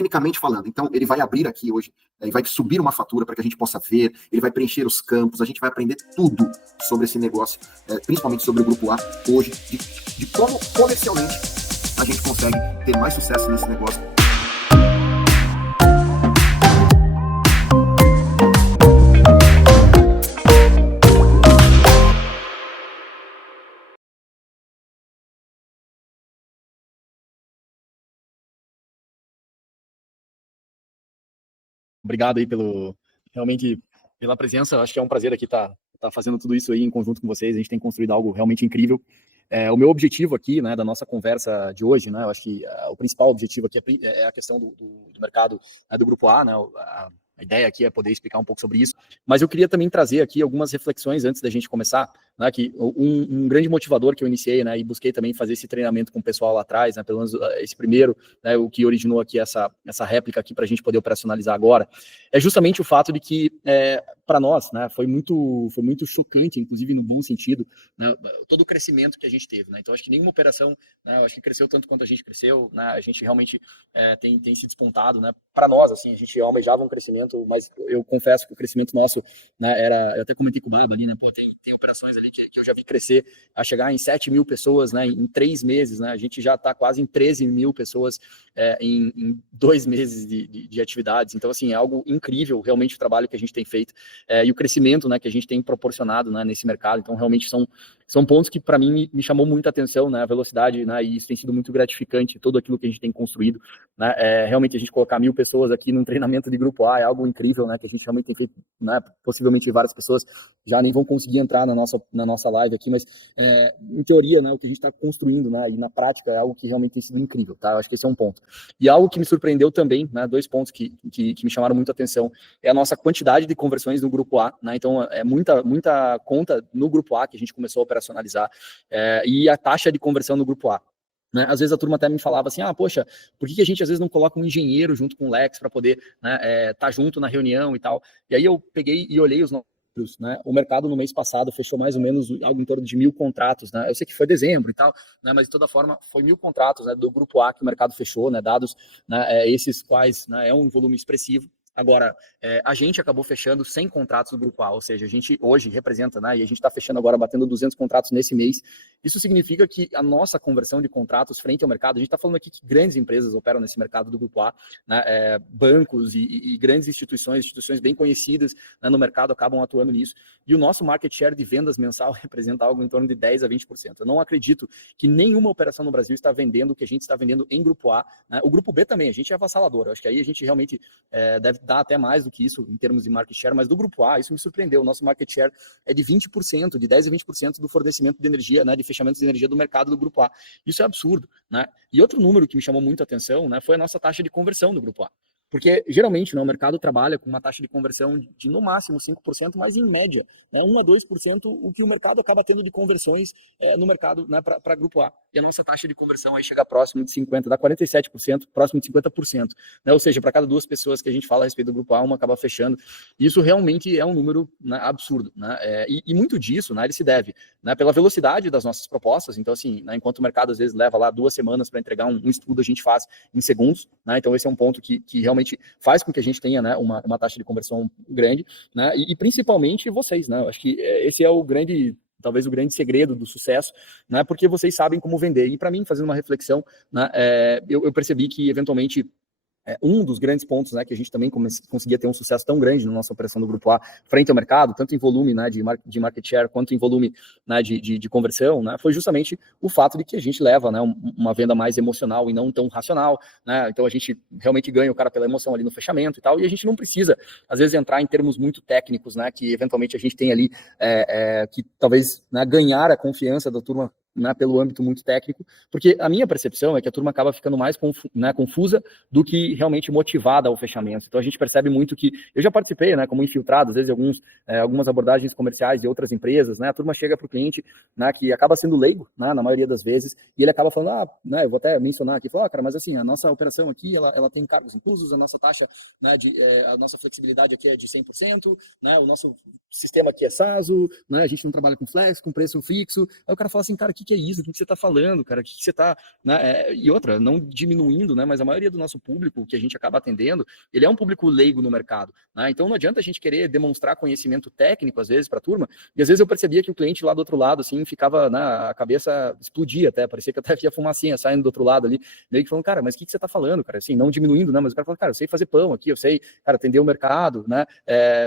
tecnicamente falando. Então, ele vai abrir aqui hoje, e vai subir uma fatura para que a gente possa ver, ele vai preencher os campos, a gente vai aprender tudo sobre esse negócio, principalmente sobre o Grupo A, hoje, de como comercialmente a gente consegue ter mais sucesso nesse negócio. Obrigado aí realmente pela presença. Acho que é um prazer aqui estar fazendo tudo isso aí em conjunto com vocês. A gente tem construído algo realmente incrível. O meu objetivo aqui, né, da nossa conversa de hoje, né, eu acho que o principal objetivo aqui é a questão do mercado, né, do Grupo A, né, a ideia aqui é poder explicar um pouco sobre isso, mas eu queria também trazer aqui algumas reflexões antes da gente começar, né, que um grande motivador que eu iniciei, né, e busquei também fazer esse treinamento com o pessoal lá atrás, né, pelo menos esse primeiro, né, o que originou aqui essa réplica aqui para a gente poder operacionalizar agora, é justamente o fato de que, para nós, né, foi muito chocante, inclusive no bom sentido, né, todo o crescimento que a gente teve, né, então acho que nenhuma operação, né, eu acho que cresceu tanto quanto a gente cresceu, né, a gente realmente tem se despontado, né, para nós, assim, a gente almejava um crescimento, mas eu confesso que o crescimento nosso, né, eu até comentei com o Baba ali, né, pô, tem operações ali que eu já vi crescer a chegar em 7 mil pessoas, né, em 3 meses, né, a gente já está quase em 13 mil pessoas em 2 meses de atividades, então, assim, é algo incrível, realmente, o trabalho que a gente tem feito, e o crescimento, né, que a gente tem proporcionado, né, nesse mercado, então, realmente, são pontos que, para mim, me chamou muita atenção, né, a velocidade, né, e isso tem sido muito gratificante, tudo aquilo que a gente tem construído, né, realmente, a gente colocar 1.000 pessoas aqui num treinamento de Grupo A é algo incrível, né, que a gente realmente tem feito, né, possivelmente várias pessoas já nem vão conseguir entrar na nossa live aqui, mas, em teoria, né, o que a gente está construindo, né, e na prática é algo que realmente tem sido incrível, tá, eu acho que esse é um ponto. E algo que me surpreendeu também, né, 2 pontos que me chamaram muito a atenção, é a nossa quantidade de conversões no Grupo A, né, então é muita conta no Grupo A que a gente começou a operacionalizar, e a taxa de conversão no Grupo A. Né, às vezes a turma até me falava assim, poxa, por que a gente às vezes não coloca um engenheiro junto com o Lex para poder, né, tá junto na reunião e tal, e aí eu peguei e olhei os números, né, o mercado no mês passado fechou mais ou menos algo em torno de 1.000 contratos, né, eu sei que foi dezembro e tal, né, mas de toda forma foi 1.000 contratos, né, do Grupo A que o mercado fechou, né, dados, né, esses quais, né, é um volume expressivo. Agora, a gente acabou fechando 100 contratos do Grupo A, ou seja, a gente hoje representa, né, e a gente está fechando agora, batendo 200 contratos nesse mês. Isso significa que a nossa conversão de contratos frente ao mercado, a gente está falando aqui que grandes empresas operam nesse mercado do Grupo A, né, bancos e grandes instituições bem conhecidas, né, no mercado acabam atuando nisso, e o nosso market share de vendas mensal representa algo em torno de 10 a 20%. Eu não acredito que nenhuma operação no Brasil está vendendo o que a gente está vendendo em Grupo A, né? O Grupo B também, a gente é avassalador, eu acho que aí a gente realmente deve dar até mais do que isso em termos de market share, mas do Grupo A, isso me surpreendeu, o nosso market share é de 20%, de 10 a 20% do fornecimento de energia, né, de fechamentos de energia do mercado do Grupo A. Isso é absurdo, né? E outro número que me chamou muito a atenção, né, foi a nossa taxa de conversão do Grupo A. Porque, geralmente, né, o mercado trabalha com uma taxa de conversão de, no máximo, 5%, mas em média, né, 1 a 2% o que o mercado acaba tendo de conversões no mercado, né, para Grupo A. E a nossa taxa de conversão aí chega próximo de 50%, dá 47%, próximo de 50%. Né, ou seja, para cada 2 pessoas que a gente fala a respeito do Grupo A, uma acaba fechando. Isso realmente é um número, né, absurdo. Né, e muito disso, né, ele se deve, né, pela velocidade das nossas propostas. Então, assim, né, enquanto o mercado às vezes leva lá 2 semanas para entregar um estudo, a gente faz em segundos. Né, então, esse é um ponto que realmente faz com que a gente tenha, né, uma taxa de conversão grande, né, e principalmente vocês, né, eu acho que esse é talvez o grande segredo do sucesso, né, porque vocês sabem como vender, e para mim, fazendo uma reflexão, né, eu percebi que, eventualmente, um dos grandes pontos, né, que a gente também conseguia ter um sucesso tão grande na nossa operação do Grupo A frente ao mercado, tanto em volume, né, de market share, quanto em volume, né, de conversão, né, foi justamente o fato de que a gente leva, né, uma venda mais emocional e não tão racional, né, então a gente realmente ganha o cara pela emoção ali no fechamento e tal, e a gente não precisa, às vezes, entrar em termos muito técnicos, né, que eventualmente a gente tem ali, que talvez, né, ganhar a confiança da turma, né, pelo âmbito muito técnico, porque a minha percepção é que a turma acaba ficando mais confusa do que realmente motivada ao fechamento. Então a gente percebe muito que, eu já participei, né, como infiltrado, às vezes, algumas abordagens comerciais de outras empresas, né, a turma chega para o cliente, né, que acaba sendo leigo, né, na maioria das vezes, e ele acaba falando, né, eu vou até mencionar aqui, cara, mas assim, a nossa operação aqui, ela tem cargos inclusos, a nossa taxa, né, a nossa flexibilidade aqui é de 100%, né, o nosso sistema aqui é SASO, né, a gente não trabalha com flex, com preço fixo. Aí o cara fala assim, cara, que é isso? O que você está falando, cara? O que você está... Né? E outra, não diminuindo, né? Mas a maioria do nosso público que a gente acaba atendendo, ele é um público leigo no mercado, né? Então não adianta a gente querer demonstrar conhecimento técnico, às vezes, para a turma, e às vezes eu percebia que o cliente lá do outro lado, assim, ficava, né, a cabeça explodia até, parecia que até via fumacinha saindo do outro lado ali, meio que falando, cara, mas o que você está falando, cara? Assim, não diminuindo, né? Mas o cara falou, cara, eu sei fazer pão aqui, eu sei, cara, atender o mercado, né?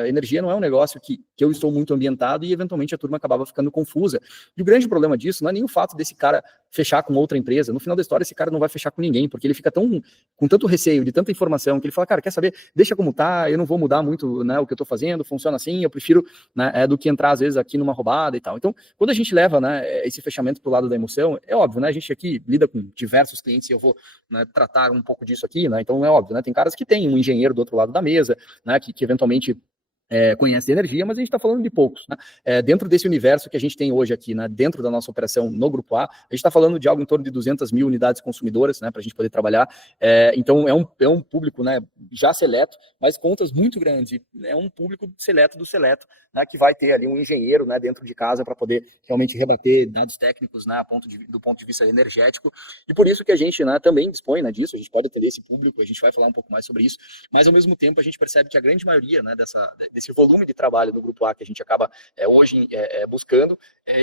Energia não é um negócio que eu estou muito ambientado e eventualmente a turma acabava ficando confusa. E o grande problema disso não é nem o fato desse cara fechar com outra empresa. No final da história, esse cara não vai fechar com ninguém, porque ele fica com tanto receio de tanta informação que ele fala, cara, quer saber? Deixa como tá, eu não vou mudar muito, né, o que eu tô fazendo, funciona assim, eu prefiro, né, do que entrar às vezes aqui numa roubada e tal. Então, quando a gente leva, né, esse fechamento pro lado da emoção, é óbvio, né, a gente aqui lida com diversos clientes e eu vou, né, tratar um pouco disso aqui, né, então é óbvio, né, tem caras que tem um engenheiro do outro lado da mesa, né, que eventualmente conhece energia, mas a gente está falando de poucos, né? Dentro desse universo que a gente tem hoje aqui, né, dentro da nossa operação no Grupo A, a gente está falando de algo em torno de 200 mil unidades consumidoras, né, para a gente poder trabalhar. Então, é um público, né, já seleto, mas contas muito grandes. É um público seleto do seleto, né, que vai ter ali um engenheiro, né, dentro de casa para poder realmente rebater dados técnicos, né, do ponto de vista energético. E por isso que a gente, né, também dispõe, né, disso. A gente pode atender esse público, a gente vai falar um pouco mais sobre isso, mas ao mesmo tempo a gente percebe que a grande maioria, né, desse volume de trabalho do Grupo A que a gente acaba hoje buscando,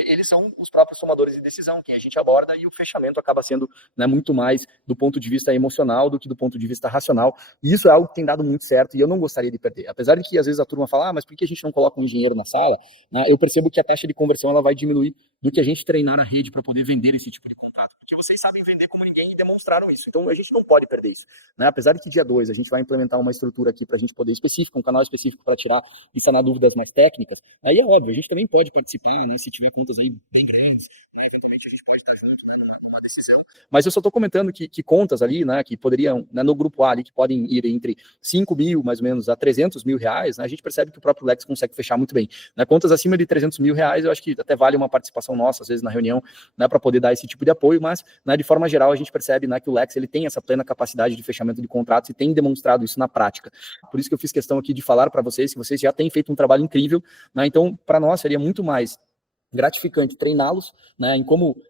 eles são os próprios tomadores de decisão, quem a gente aborda, e o fechamento acaba sendo, né, muito mais do ponto de vista emocional do que do ponto de vista racional, e isso é algo que tem dado muito certo e eu não gostaria de perder. Apesar de que às vezes a turma fala, mas por que a gente não coloca um engenheiro na sala? Né, eu percebo que a taxa de conversão ela vai diminuir do que a gente treinar a rede para poder vender esse tipo de contrato, porque vocês sabem vender como ninguém e demonstraram isso, então a gente não pode perder isso, né? Apesar de que dia 2 a gente vai implementar uma estrutura aqui para a gente poder um canal específico para tirar e sanar dúvidas mais técnicas, aí é óbvio, a gente também pode participar, né, se tiver contas aí bem grandes, né, eventualmente a gente pode estar junto, né, numa decisão. Mas eu só estou comentando que contas ali, né, que poderiam, né, no Grupo A ali, que podem ir entre 5 mil, mais ou menos, a 300 mil reais, né, a gente percebe que o próprio Lex consegue fechar muito bem. Né, contas acima de 300 mil reais, eu acho que até vale uma participação nossa, às vezes, na reunião, né, para poder dar esse tipo de apoio, mas, né, de forma geral, a gente percebe, né, que o Lex ele tem essa plena capacidade de fechamento de contratos e tem demonstrado isso na prática. Por isso que eu fiz questão aqui de falar para vocês que vocês já têm feito um trabalho incrível, né, então, para nós, seria muito mais gratificante treiná-los, né, em como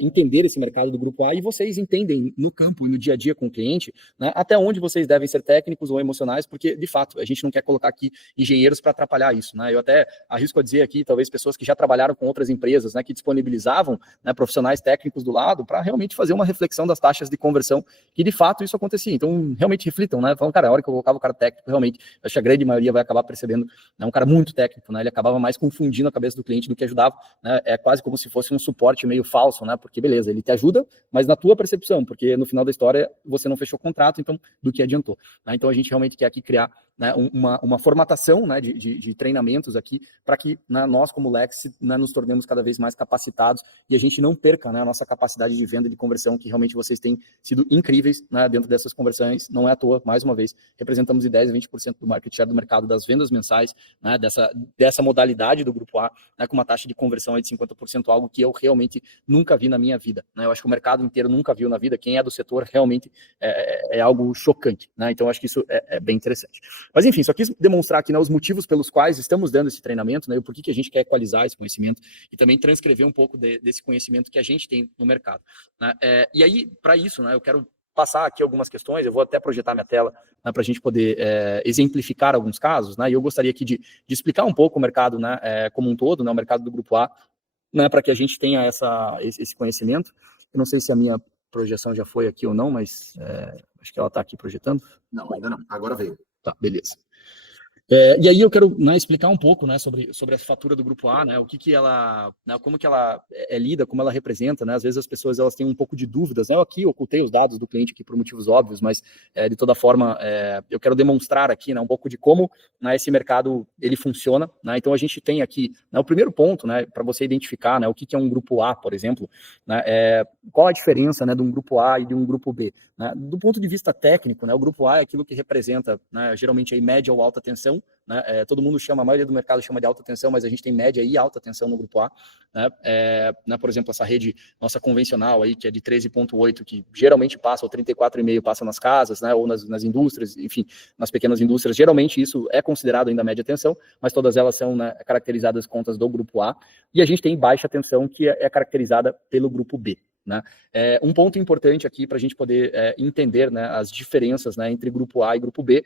entender esse mercado do Grupo A, e vocês entendem no campo e no dia a dia com o cliente, né, até onde vocês devem ser técnicos ou emocionais, porque, de fato, a gente não quer colocar aqui engenheiros para atrapalhar isso, né, eu até arrisco a dizer aqui, talvez pessoas que já trabalharam com outras empresas, né, que disponibilizavam, né, profissionais técnicos do lado, para realmente fazer uma reflexão das taxas de conversão, que de fato isso acontecia, então realmente reflitam, né, falam, cara, a hora que eu colocava o cara técnico, realmente, acho que a grande maioria vai acabar percebendo, né, um cara muito técnico, né, ele acabava mais confundindo a cabeça do cliente do que ajudava, né, é quase como se fosse um suporte meio falso, né, porque beleza, ele te ajuda, mas na tua percepção, porque no final da história você não fechou o contrato, então do que adiantou, né? Então a gente realmente quer aqui criar, né, uma formatação, né, de treinamentos aqui, para que, né, nós como Lex, né, nos tornemos cada vez mais capacitados e a gente não perca, né, a nossa capacidade de venda e de conversão, que realmente vocês têm sido incríveis, né, dentro dessas conversões, não é à toa, mais uma vez, representamos de 10% a 20% do market share do mercado das vendas mensais, né, dessa modalidade do Grupo A, né, com uma taxa de conversão aí de 50%, algo que eu realmente nunca vi na minha vida, né? Eu acho que o mercado inteiro nunca viu na vida, quem é do setor realmente é algo chocante, né? Então eu acho que isso é bem interessante. Mas enfim, só quis demonstrar aqui, né, os motivos pelos quais estamos dando esse treinamento, né, e por que a gente quer equalizar esse conhecimento e também transcrever um pouco desse conhecimento que a gente tem no mercado, né? E aí, para isso, né, eu quero passar aqui algumas questões, eu vou até projetar minha tela, né, para a gente poder exemplificar alguns casos, né, e eu gostaria aqui de explicar um pouco o mercado, né, como um todo, né, o mercado do Grupo A, né, para que a gente tenha esse conhecimento. Eu não sei se a minha projeção já foi aqui ou não, mas acho que ela está aqui projetando. Não, ainda não. Agora veio. Tá, beleza. E aí eu quero, né, explicar um pouco, né, sobre essa fatura do Grupo A, né, o que ela, né, como que ela lida, como ela representa, né, às vezes as pessoas elas têm um pouco de dúvidas, né, eu aqui ocultei os dados do cliente aqui por motivos óbvios, mas de toda forma eu quero demonstrar aqui, né, um pouco de como, né, esse mercado ele funciona, né, então a gente tem aqui, né, o primeiro ponto, né, para você identificar, né, o que é um Grupo A, por exemplo, né, qual a diferença, né, de um Grupo A e de um Grupo B, né, do ponto de vista técnico, né, o Grupo A é aquilo que representa, né, geralmente aí média ou alta tensão, tensão, né? Todo mundo chama, a maioria do mercado chama de alta tensão, mas a gente tem média e alta tensão no grupo A, né? Por exemplo, essa rede nossa convencional aí, que é de 13,8, que geralmente passa, ou 34,5 passa nas casas, né? Ou nas indústrias, enfim, nas pequenas indústrias, geralmente isso é considerado ainda média tensão, mas todas elas são, né, caracterizadas contas do grupo A, e a gente tem baixa tensão, que é caracterizada pelo grupo B. Né? Um ponto importante aqui para a gente poder entender, né, as diferenças, né, entre grupo A e grupo B.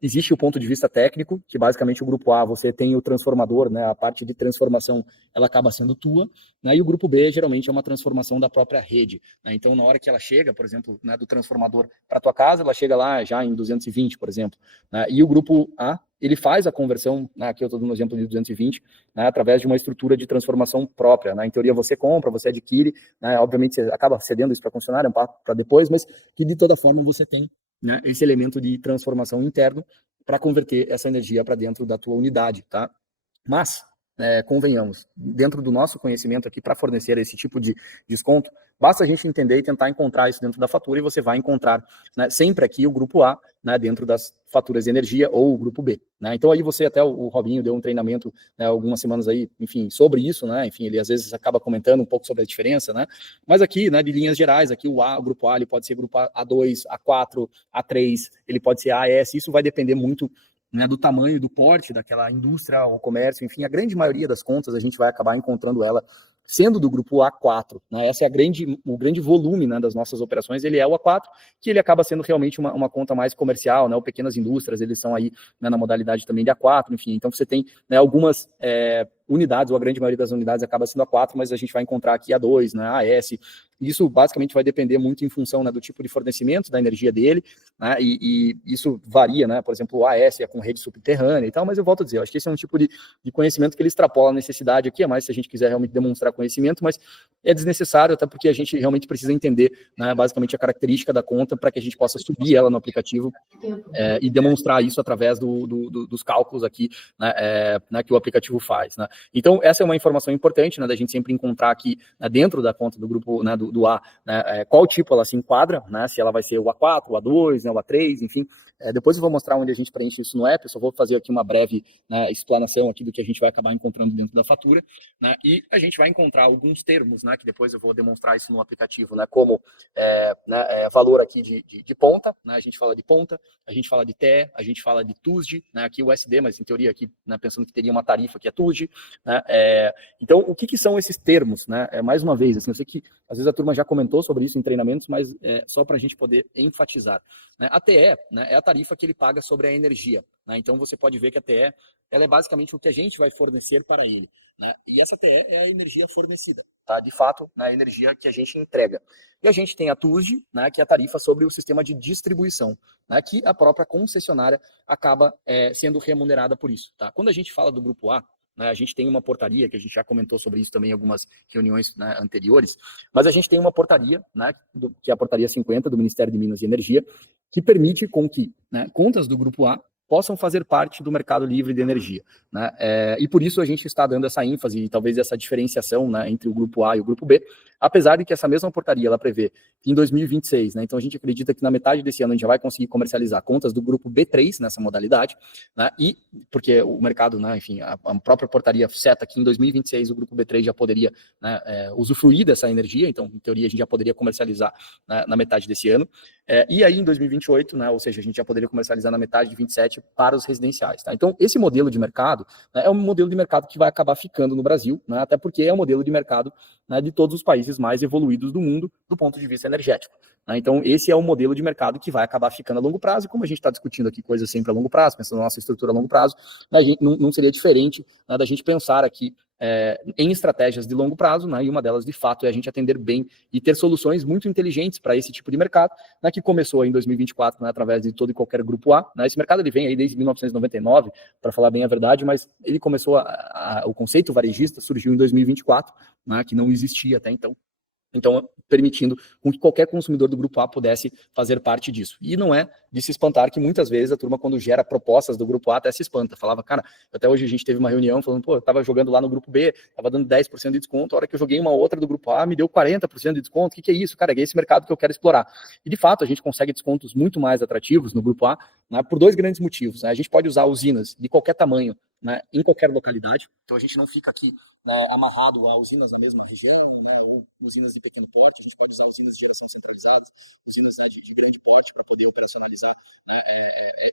Existe o ponto de vista técnico, que basicamente o grupo A você tem o transformador, né, a parte de transformação ela acaba sendo tua, né, e o grupo B geralmente é uma transformação da própria rede. Né? Então, na hora que ela chega, por exemplo, né, do transformador para tua casa, ela chega lá já em 220, por exemplo. Né? E o grupo A, ele faz a conversão, né, aqui eu estou dando um exemplo de 220, né, através de uma estrutura de transformação própria. Né? Em teoria, você compra, você adquire, né, obviamente você acaba cedendo isso para a concessionária, para depois, mas que de toda forma você tem, né, esse elemento de transformação interno para converter essa energia para dentro da tua unidade. Tá? Mas, convenhamos, dentro do nosso conhecimento aqui, para fornecer esse tipo de desconto, basta a gente entender e tentar encontrar isso dentro da fatura, e você vai encontrar, né, sempre aqui o grupo A, né, dentro das faturas de energia, ou o grupo B. Né? Então aí você, até o Robinho deu um treinamento, né, algumas semanas aí, enfim, sobre isso, né? Enfim, ele às vezes acaba comentando um pouco sobre a diferença, né? Mas aqui, né, de linhas gerais, aqui o grupo A, ele pode ser grupo A2, A4, A3, ele pode ser AS, isso vai depender muito, né, do tamanho, do porte daquela indústria ou comércio, enfim, a grande maioria das contas a gente vai acabar encontrando ela sendo do grupo A4, né? Essa é o grande volume, né, das nossas operações, ele é o A4, que ele acaba sendo realmente uma conta mais comercial, né? Ou pequenas indústrias, eles são aí, né, na modalidade também de A4, enfim, então você tem, né, algumas unidades, ou a grande maioria das unidades acaba sendo A4, mas a gente vai encontrar aqui A2, né, AS. Isso basicamente vai depender muito em função, né, do tipo de fornecimento da energia dele, né, e isso varia, né? Por exemplo, o AS é com rede subterrânea e tal, mas eu volto a dizer, eu acho que esse é um tipo de conhecimento que ele extrapola a necessidade aqui, é mais se a gente quiser realmente demonstrar conhecimento, mas é desnecessário, até porque a gente realmente precisa entender, né, basicamente a característica da conta para que a gente possa subir ela no aplicativo e demonstrar isso através dos cálculos aqui, né, que o aplicativo faz. Né? Então, essa é uma informação importante, né, da gente sempre encontrar aqui, né, dentro da conta do grupo, né, do A, né, qual tipo ela se enquadra, né, se ela vai ser o A4, o A2, né, o A3, enfim. Depois eu vou mostrar onde a gente preenche isso no app, eu só vou fazer aqui uma breve, né, explanação aqui do que a gente vai acabar encontrando dentro da fatura, né, e a gente vai encontrar alguns termos, né, que depois eu vou demonstrar isso no aplicativo, né, como valor aqui de ponta, né, a gente fala de ponta, a gente fala de TE, a gente fala de TUSD, né, aqui o SD, mas em teoria aqui, né, pensando que teria uma tarifa que é TUSD, né, então o que são esses termos, né, mais uma vez, assim, eu sei que às vezes a turma já comentou sobre isso em treinamentos, mas só para a gente poder enfatizar, né, a TE, né, é a tarifa que ele paga sobre a energia, né, então você pode ver que a TE, ela é basicamente o que a gente vai fornecer para ele, né, e essa TE é a energia fornecida, tá, de fato, né, a energia que a gente entrega. E a gente tem a TUSD, né, que é a tarifa sobre o sistema de distribuição, né, que a própria concessionária acaba sendo remunerada por isso. Tá? Quando a gente fala do grupo A, né, a gente tem uma portaria, que a gente já comentou sobre isso também em algumas reuniões, né, anteriores, mas a gente tem uma portaria, né, que é a portaria 50 do Ministério de Minas e Energia, que permite com que, né, contas do grupo A possam fazer parte do mercado livre de energia. Né? E por isso a gente está dando essa ênfase e talvez essa diferenciação, né, entre o grupo A e o grupo B, apesar de que essa mesma portaria ela prevê que em 2026, né, então a gente acredita que na metade desse ano a gente já vai conseguir comercializar contas do grupo B3 nessa modalidade, né, e porque o mercado, né, enfim, a própria portaria seta que em 2026 o grupo B3 já poderia, né, usufruir dessa energia, então em teoria a gente já poderia comercializar, né, na metade desse ano, e aí em 2028, né, ou seja, a gente já poderia comercializar na metade de 27 para os residenciais. Tá? Então esse modelo de mercado, né, é um modelo de mercado que vai acabar ficando no Brasil, né, até porque é o modelo de mercado, né, de todos os países mais evoluídos do mundo do ponto de vista energético. Né? Então esse é o modelo de mercado que vai acabar ficando a longo prazo, e como a gente está discutindo aqui coisas sempre a longo prazo, pensando na nossa estrutura a longo prazo, né, a gente não seria diferente, né, da gente pensar aqui em estratégias de longo prazo, né, e uma delas de fato é a gente atender bem e ter soluções muito inteligentes para esse tipo de mercado, né, que começou em 2024, né, através de todo e qualquer grupo A. Né, esse mercado ele vem aí desde 1999, para falar bem a verdade, mas ele começou o conceito varejista surgiu em 2024, né, que não existia até então. Então, permitindo com que qualquer consumidor do Grupo A pudesse fazer parte disso. E não é de se espantar que muitas vezes a turma, quando gera propostas do Grupo A, até se espanta. Falava, cara, até hoje a gente teve uma reunião falando, pô, eu tava jogando lá no Grupo B, tava dando 10% de desconto, a hora que eu joguei uma outra do Grupo A, me deu 40% de desconto. O que é isso? Cara, é esse mercado que eu quero explorar. E, de fato, a gente consegue descontos muito mais atrativos no Grupo A, né, por dois grandes motivos. Né? A gente pode usar usinas de qualquer tamanho, né, em qualquer localidade. Então, a gente não fica aqui, né, amarrado a usinas na mesma região, né, ou usinas de pequeno porte. A gente pode usar usinas de geração centralizadas, usinas, né, de grande porte para poder operacionalizar, né,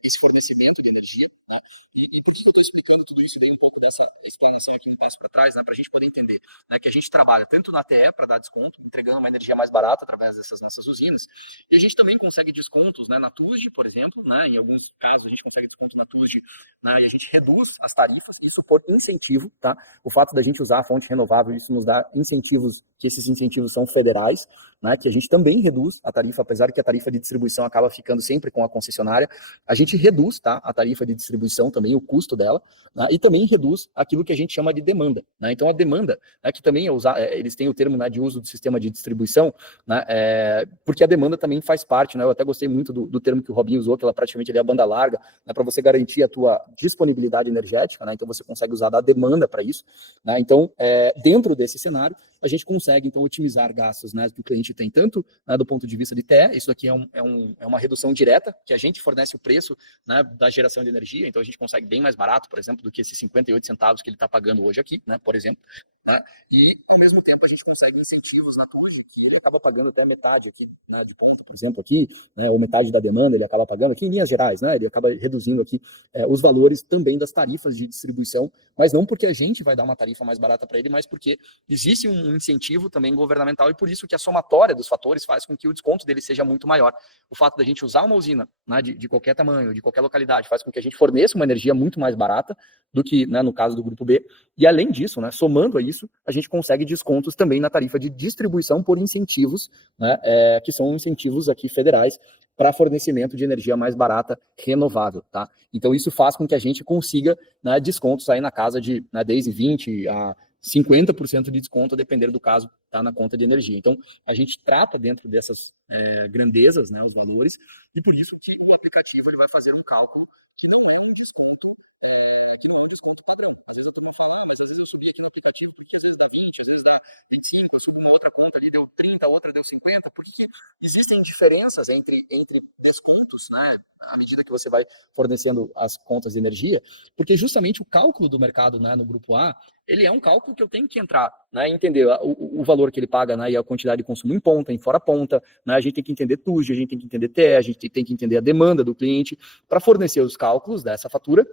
esse fornecimento de energia. Né? E por que eu estou explicando tudo isso? Dei um pouco dessa explanação aqui um passo para trás, né, para a gente poder entender, né, que a gente trabalha tanto na TE para dar desconto, entregando uma energia mais barata através dessas nossas usinas, e a gente também consegue descontos, né, na TUSD, por exemplo, né, em alguns casos a gente consegue desconto na TUSD, né, e a gente reduz as tarifas, isso por incentivo, tá? O fato da gente usar a fonte renovável, isso nos dá incentivos, que esses incentivos são federais, né, que a gente também reduz a tarifa, apesar que a tarifa de distribuição acaba ficando sempre com a concessionária, a gente reduz, tá, a tarifa de distribuição também, o custo dela, né, e também reduz aquilo que a gente chama de demanda. Né? Então a demanda, né, que também eles têm o termo, né, de uso do sistema de distribuição, né, porque a demanda também faz parte, né, eu até gostei muito do termo que o Robinho usou, que ela praticamente é a banda larga, né, para você garantir a tua disponibilidade energética, né, então você consegue usar da demanda para isso. Né? Então, dentro desse cenário, a gente consegue, então, otimizar gastos, né, que o cliente tem, tanto, né, do ponto de vista de TE, isso aqui é uma redução direta, que a gente fornece o preço, né, da geração de energia, então a gente consegue bem mais barato, por exemplo, do que esses 58 centavos que ele está pagando hoje aqui, né, por exemplo. Né, e, ao mesmo tempo, a gente consegue incentivos na TUSD, que ele acaba pagando até metade aqui, né, de ponto, por exemplo, aqui, né, ou metade da demanda ele acaba pagando aqui em linhas gerais, né, ele acaba reduzindo aqui os valores também das tarifas de distribuição, mas não porque a gente vai dar uma tarifa mais barata para ele, mas porque existe um incentivo também governamental e por isso que a somatória dos fatores faz com que o desconto dele seja muito maior. O fato da gente usar uma usina, né, de qualquer tamanho, de qualquer localidade, faz com que a gente forneça uma energia muito mais barata do que, né, no caso do Grupo B. E além disso, né, somando a isso, a gente consegue descontos também na tarifa de distribuição por incentivos, né, que são incentivos aqui federais para fornecimento de energia mais barata renovável, tá? Então isso faz com que a gente consiga, né, descontos aí na casa de, né, desde 20% a 50% de desconto, dependendo do caso, tá, na conta de energia. Então a gente trata dentro dessas grandezas, né, os valores, e por isso que o aplicativo ele vai fazer um cálculo que não é um desconto, padrão. Às vezes eu tô falando, mas às vezes eu subi aqui no aplicativo, porque às vezes dá 20, às vezes dá 25, eu subo uma outra conta ali, deu 30, outra deu 50, porque existem diferenças entre descontos, né, à medida que você vai fornecendo as contas de energia, porque justamente o cálculo do mercado, né, no Grupo A, ele é um cálculo que eu tenho que entrar, né, entender o valor que ele paga, né, e a quantidade de consumo em ponta, em fora ponta, né, a gente tem que entender TUSD, a gente tem que entender TE, a gente tem que entender a demanda do cliente para fornecer os cálculos dessa fatura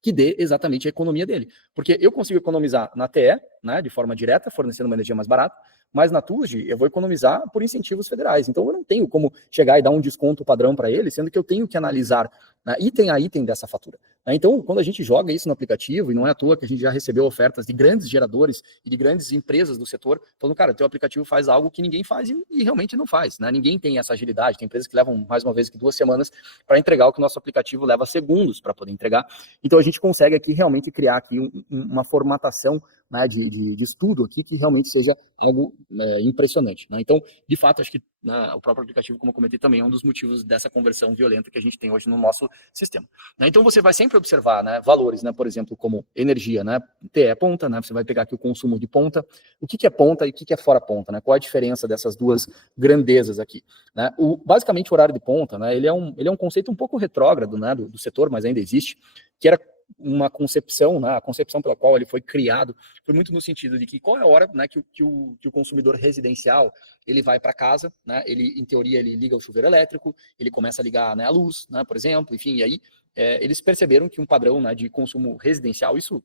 que dê exatamente a economia dele. Porque eu consigo economizar na TE, né, de forma direta, fornecendo uma energia mais barata, mas na TUSD eu vou economizar por incentivos federais. Então eu não tenho como chegar e dar um desconto padrão para ele, sendo que eu tenho que analisar, né, item a item dessa fatura. Então, quando a gente joga isso no aplicativo, e não é à toa que a gente já recebeu ofertas de grandes geradores e de grandes empresas do setor, falando, cara, teu aplicativo faz algo que ninguém faz e realmente não faz. Né? Ninguém tem essa agilidade. Tem empresas que levam, mais uma vez, 2 semanas para entregar o que o nosso aplicativo leva segundos para poder entregar. Então, a gente consegue aqui realmente criar aqui uma formatação, né, de estudo aqui que realmente seja algo impressionante. Né? Então, de fato, acho que, né, o próprio aplicativo, como eu comentei, também é um dos motivos dessa conversão violenta que a gente tem hoje no nosso sistema. Né? Então, você vai sempre observar, né, valores, né, por exemplo, como energia, né, TE ponta, né, você vai pegar aqui o consumo de ponta, o que é ponta e o que é fora ponta, né, qual a diferença dessas duas grandezas aqui. Né? Basicamente, o horário de ponta, né, ele é um conceito um pouco retrógrado, né, do setor, mas ainda existe, que era uma concepção, né, a concepção pela qual ele foi criado, foi muito no sentido de que qual é a hora, né, que o consumidor residencial ele vai para casa, né, ele, em teoria, ele liga o chuveiro elétrico, ele começa a ligar, né, a luz, né, por exemplo, enfim, e aí eles perceberam que um padrão, né, de consumo residencial, isso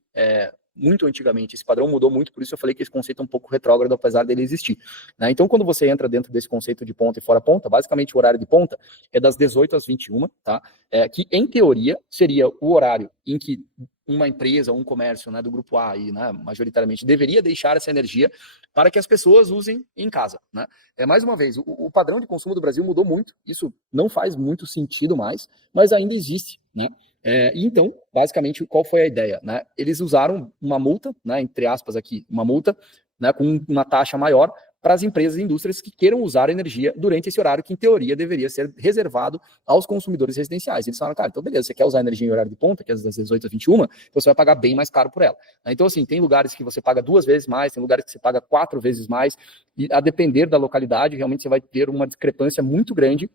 muito antigamente, esse padrão mudou muito, por isso eu falei que esse conceito é um pouco retrógrado, apesar dele existir. Né? Então, quando você entra dentro desse conceito de ponta e fora ponta, basicamente o horário de ponta é das 18 às 21, tá? Que em teoria seria o horário em que uma empresa, um comércio, né, do grupo A, aí, né, majoritariamente, deveria deixar essa energia para que as pessoas usem em casa. Né? Mais uma vez, o padrão de consumo do Brasil mudou muito, isso não faz muito sentido mais, mas ainda existe. Né? Então, basicamente, qual foi a ideia? Né? Eles usaram uma multa, né, entre aspas aqui, uma multa, né, com uma taxa maior, para as empresas e indústrias que queiram usar energia durante esse horário que, em teoria, deveria ser reservado aos consumidores residenciais. Eles falaram, cara, então beleza, você quer usar energia em horário de ponta, que é das 18 às 21, então você vai pagar bem mais caro por ela. Então, assim, tem lugares que você paga 2 vezes mais, tem lugares que você paga 4 vezes mais, e a depender da localidade, realmente você vai ter uma discrepância muito grande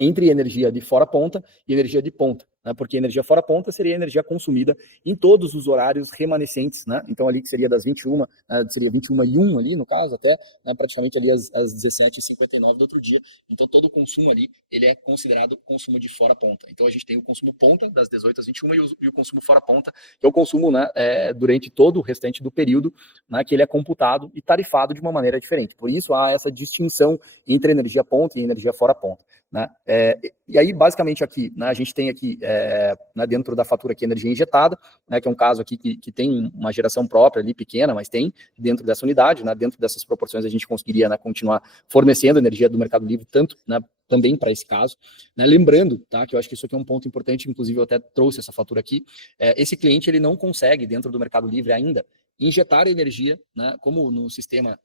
entre energia de fora ponta e energia de ponta, né? Porque energia fora ponta seria energia consumida em todos os horários remanescentes, né? Então ali que seria das 21, seria 21h01 ali no caso, até né, praticamente ali às 17h59 do outro dia. Então todo o consumo ali, ele é considerado consumo de fora ponta. Então a gente tem o consumo ponta das 18 às 21 e o consumo fora ponta, que é o consumo, né, durante todo o restante do período, né, que ele é computado e tarifado de uma maneira diferente. Por isso há essa distinção entre energia ponta e energia fora ponta. Né? E aí, basicamente, aqui, né, a gente tem aqui, né, dentro da fatura aqui, energia injetada, né, que é um caso aqui que tem uma geração própria ali, pequena, mas tem dentro dessa unidade, né, dentro dessas proporções a gente conseguiria, né, continuar fornecendo energia do Mercado Livre, tanto, né, também para esse caso. Né, lembrando, tá, que eu acho que isso aqui é um ponto importante, inclusive eu até trouxe essa fatura aqui, esse cliente ele não consegue, dentro do Mercado Livre ainda, injetar energia, né, como no sistema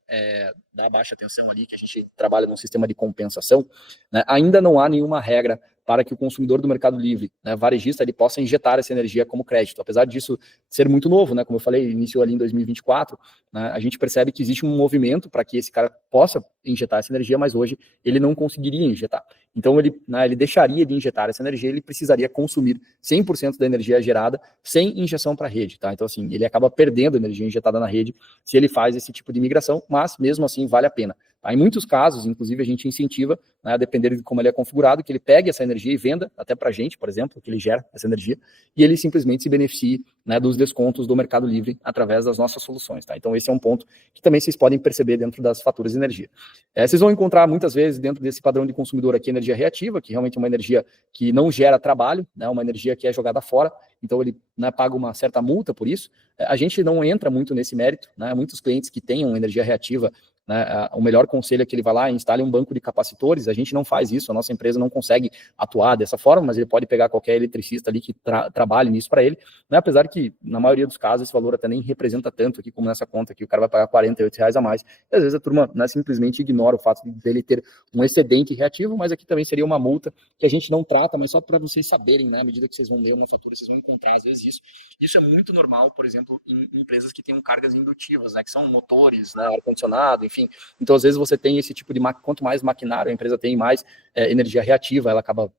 da baixa tensão ali, que a gente trabalha num sistema de compensação, né, ainda não há nenhuma regra para que o consumidor do Mercado Livre, né, varejista, ele possa injetar essa energia como crédito. Apesar disso ser muito novo, né, como eu falei, iniciou ali em 2024, né, a gente percebe que existe um movimento para que esse cara possa injetar essa energia, mas hoje ele não conseguiria injetar. Então ele deixaria de injetar essa energia, ele precisaria consumir 100% da energia gerada sem injeção para a rede, tá? Então assim, ele acaba perdendo energia injetada na rede se ele faz esse tipo de migração, mas mesmo assim vale a pena. Tá? Em muitos casos, inclusive, a gente incentiva, né, a depender de como ele é configurado, que ele pegue essa energia e venda até para a gente, por exemplo, que ele gera essa energia, e ele simplesmente se beneficie, né, dos descontos do Mercado Livre através das nossas soluções. Tá? Então esse é um ponto que também vocês podem perceber dentro das faturas de energia. Vocês vão encontrar muitas vezes dentro desse padrão de consumidor aqui energia reativa, que realmente é uma energia que não gera trabalho, né, uma energia que é jogada fora, então ele, né, paga uma certa multa por isso. A gente não entra muito nesse mérito, né, muitos clientes que tenham energia reativa, né, o melhor conselho é que ele vá lá e instale um banco de capacitores. A gente não faz isso, a nossa empresa não consegue atuar dessa forma, mas ele pode pegar qualquer eletricista ali que trabalhe nisso para ele, né, apesar que, na maioria dos casos, esse valor até nem representa tanto aqui como nessa conta aqui, o cara vai pagar R$ 48 a mais, e às vezes a turma, né, simplesmente ignora o fato dele ter um excedente reativo, mas aqui também seria uma multa que a gente não trata, mas só para vocês saberem, né, à medida que vocês vão ler uma fatura, vocês vão encontrar às vezes isso. Isso é muito normal, por exemplo, em empresas que tenham cargas indutivas, né, que são motores, né, ar-condicionado, enfim. Então, às vezes, você tem esse tipo de quanto mais maquinário a empresa tem, mais energia reativa ela acaba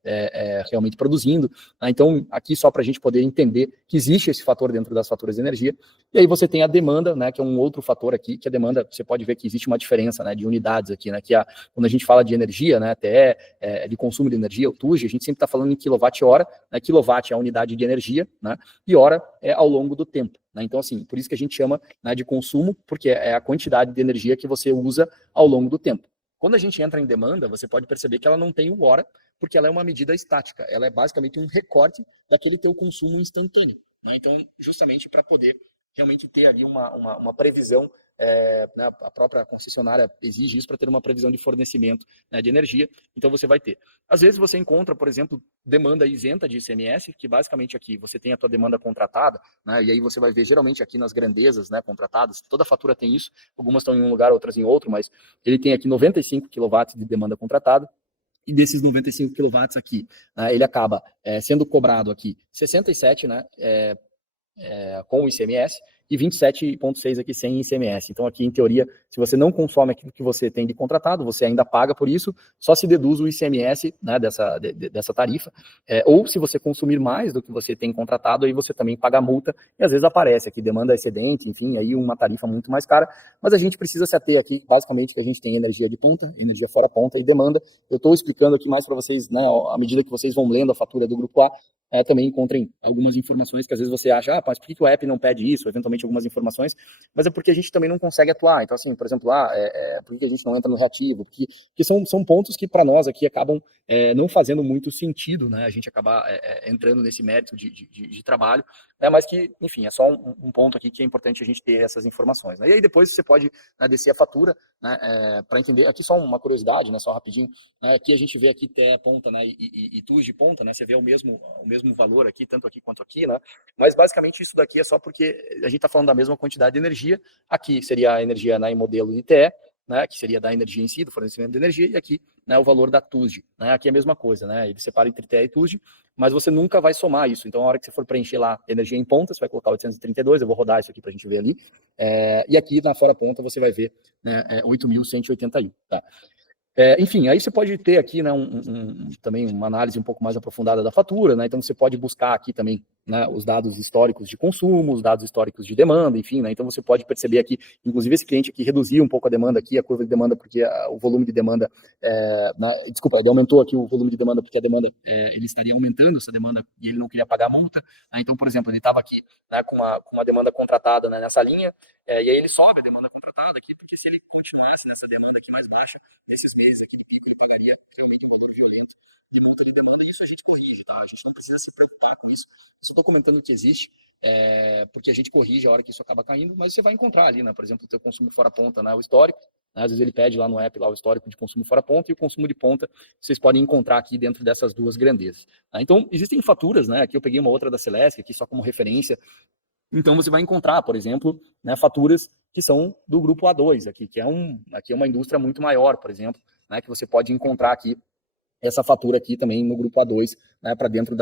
realmente produzindo. Né? Então, aqui só para a gente poder entender que existe esse fator dentro das faturas de energia. E aí você tem a demanda, né, que é um outro fator aqui, que a demanda, você pode ver que existe uma diferença, né, de unidades aqui, né, que quando a gente fala de energia, né, até de consumo de energia, o TUG, a gente sempre está falando em quilowatt-hora, né, quilowatt é a unidade de energia, né, e hora é ao longo do tempo. Né? Então, assim, por isso que a gente chama, né, de consumo, porque é a quantidade de energia que você usa ao longo do tempo. Quando a gente entra em demanda, você pode perceber que ela não tem o hora, porque ela é uma medida estática, ela é basicamente um recorte daquele teu consumo instantâneo. Né? Então, justamente para poder realmente ter ali uma previsão, né, a própria concessionária exige isso para ter uma previsão de fornecimento, né, de energia, então você vai ter. Às vezes você encontra, por exemplo, demanda isenta de ICMS, que basicamente aqui você tem a tua demanda contratada, né, e aí você vai ver geralmente aqui nas grandezas, né, contratadas, toda fatura tem isso, algumas estão em um lugar, outras em outro, mas ele tem aqui 95 kW de demanda contratada, e desses 95 kW aqui, né, ele acaba sendo cobrado aqui 67, né, com o ICMS, e 27,6 aqui sem ICMS. Então aqui, em teoria, se você não consome aquilo que você tem de contratado, você ainda paga por isso, só se deduz o ICMS, né, dessa tarifa, ou se você consumir mais do que você tem contratado, aí você também paga a multa, e às vezes aparece aqui demanda excedente, enfim, aí uma tarifa muito mais cara, mas a gente precisa se ater aqui, basicamente, que a gente tem energia de ponta, energia fora ponta e demanda. Eu estou explicando aqui mais para vocês, né, à medida que vocês vão lendo a fatura do Grupo A, também encontrem algumas informações que às vezes você acha, mas por que o app não pede isso? Eventualmente algumas informações, mas é porque a gente também não consegue atuar. Então, assim, por exemplo, por que a gente não entra no reativo? Porque são pontos que para nós aqui acabam não fazendo muito sentido, né? A gente acabar entrando nesse mérito de trabalho, né? Mas que, enfim, é só um ponto aqui que é importante a gente ter essas informações. Né? E aí depois você pode, né, descer a fatura, né, para entender. Aqui só uma curiosidade, né, só rapidinho, né? Aqui a gente vê aqui TE ponta, né, e TUS de ponta, né? Você vê o mesmo valor aqui, tanto aqui quanto aqui, né? Mas basicamente isso daqui é só porque a gente está falando da mesma quantidade de energia. Aqui seria a energia, né, em modelo de TE, né, que seria da energia em si, do fornecimento de energia, e aqui, né, o valor da TUSD, né, aqui é a mesma coisa, né, ele separa entre TE e TUSD, mas você nunca vai somar isso, então a hora que você for preencher lá energia em ponta, você vai colocar 832, eu vou rodar isso aqui para a gente ver ali, e aqui na fora ponta você vai ver, né, 8.181, tá? Enfim, aí você pode ter aqui, né, também uma análise um pouco mais aprofundada da fatura, né, então você pode buscar aqui também, né, os dados históricos de consumo, os dados históricos de demanda, enfim, né, então você pode perceber aqui, inclusive esse cliente aqui reduziu um pouco a demanda aqui, a curva de demanda, porque o volume de demanda, desculpa, ele aumentou aqui o volume de demanda, porque a demanda, ele estaria aumentando essa demanda e ele não queria pagar a multa, né, então, por exemplo, ele estava aqui, né, com uma demanda contratada, né, nessa linha, e aí ele sobe a demanda contratada aqui, porque se ele continuasse nessa demanda aqui mais baixa, esses meses aqui de pico, ele pagaria realmente um valor violento de multa de demanda, e isso a gente corrige, tá? A gente não precisa se preocupar com isso. Só estou comentando que existe, porque a gente corrige a hora que isso acaba caindo, mas você vai encontrar ali, né? Por exemplo, o teu consumo fora ponta, né? O histórico, né? Às vezes ele pede lá no app lá o histórico de consumo fora ponta, e o consumo de ponta vocês podem encontrar aqui dentro dessas duas grandezas. Tá? Então, existem faturas, né? Aqui eu peguei uma outra da Celesc, aqui só como referência. Então, você vai encontrar, por exemplo, né, faturas que são do grupo A2, aqui é uma indústria muito maior, por exemplo, né, que você pode encontrar aqui essa fatura aqui também no grupo A2, né, para dentro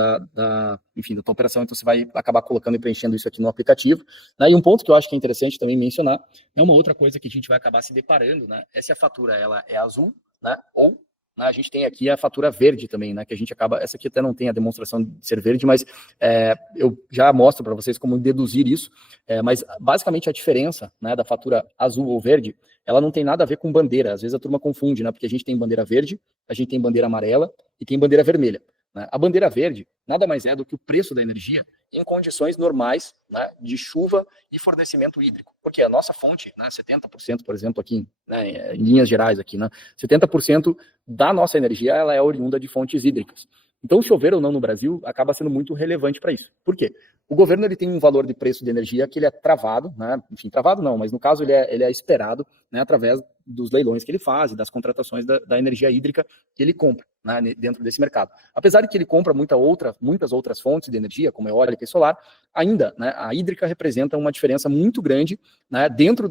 enfim, da tua operação, então você vai acabar colocando e preenchendo isso aqui no aplicativo. Né, e um ponto que eu acho que é interessante também mencionar, é uma outra coisa que a gente vai acabar se deparando, né, é se a fatura ela é azul, né, ou né, a gente tem aqui a fatura verde também, né, que a gente acaba, essa aqui até não tem a demonstração de ser verde, mas eu já mostro para vocês como deduzir isso, mas basicamente a diferença, né, da fatura azul ou verde, ela não tem nada a ver com bandeira, às vezes a turma confunde, né, porque a gente tem bandeira verde, a gente tem bandeira amarela e tem bandeira vermelha. Né? A bandeira verde nada mais é do que o preço da energia em condições normais, né, de chuva e fornecimento hídrico. Porque a nossa fonte, né, 70%, por exemplo, aqui, né, em linhas gerais aqui, né, 70% da nossa energia ela é oriunda de fontes hídricas. Então, chover ou não no Brasil acaba sendo muito relevante para isso. Por quê? O governo ele tem um valor de preço de energia que ele é travado, né? Enfim, travado não, mas no caso ele é esperado, né, através dos leilões que ele faz e das contratações da energia hídrica que ele compra, né, dentro desse mercado. Apesar de que ele compra muitas outras fontes de energia, como eólica e solar, ainda, né, a hídrica representa uma diferença muito grande, né, dentro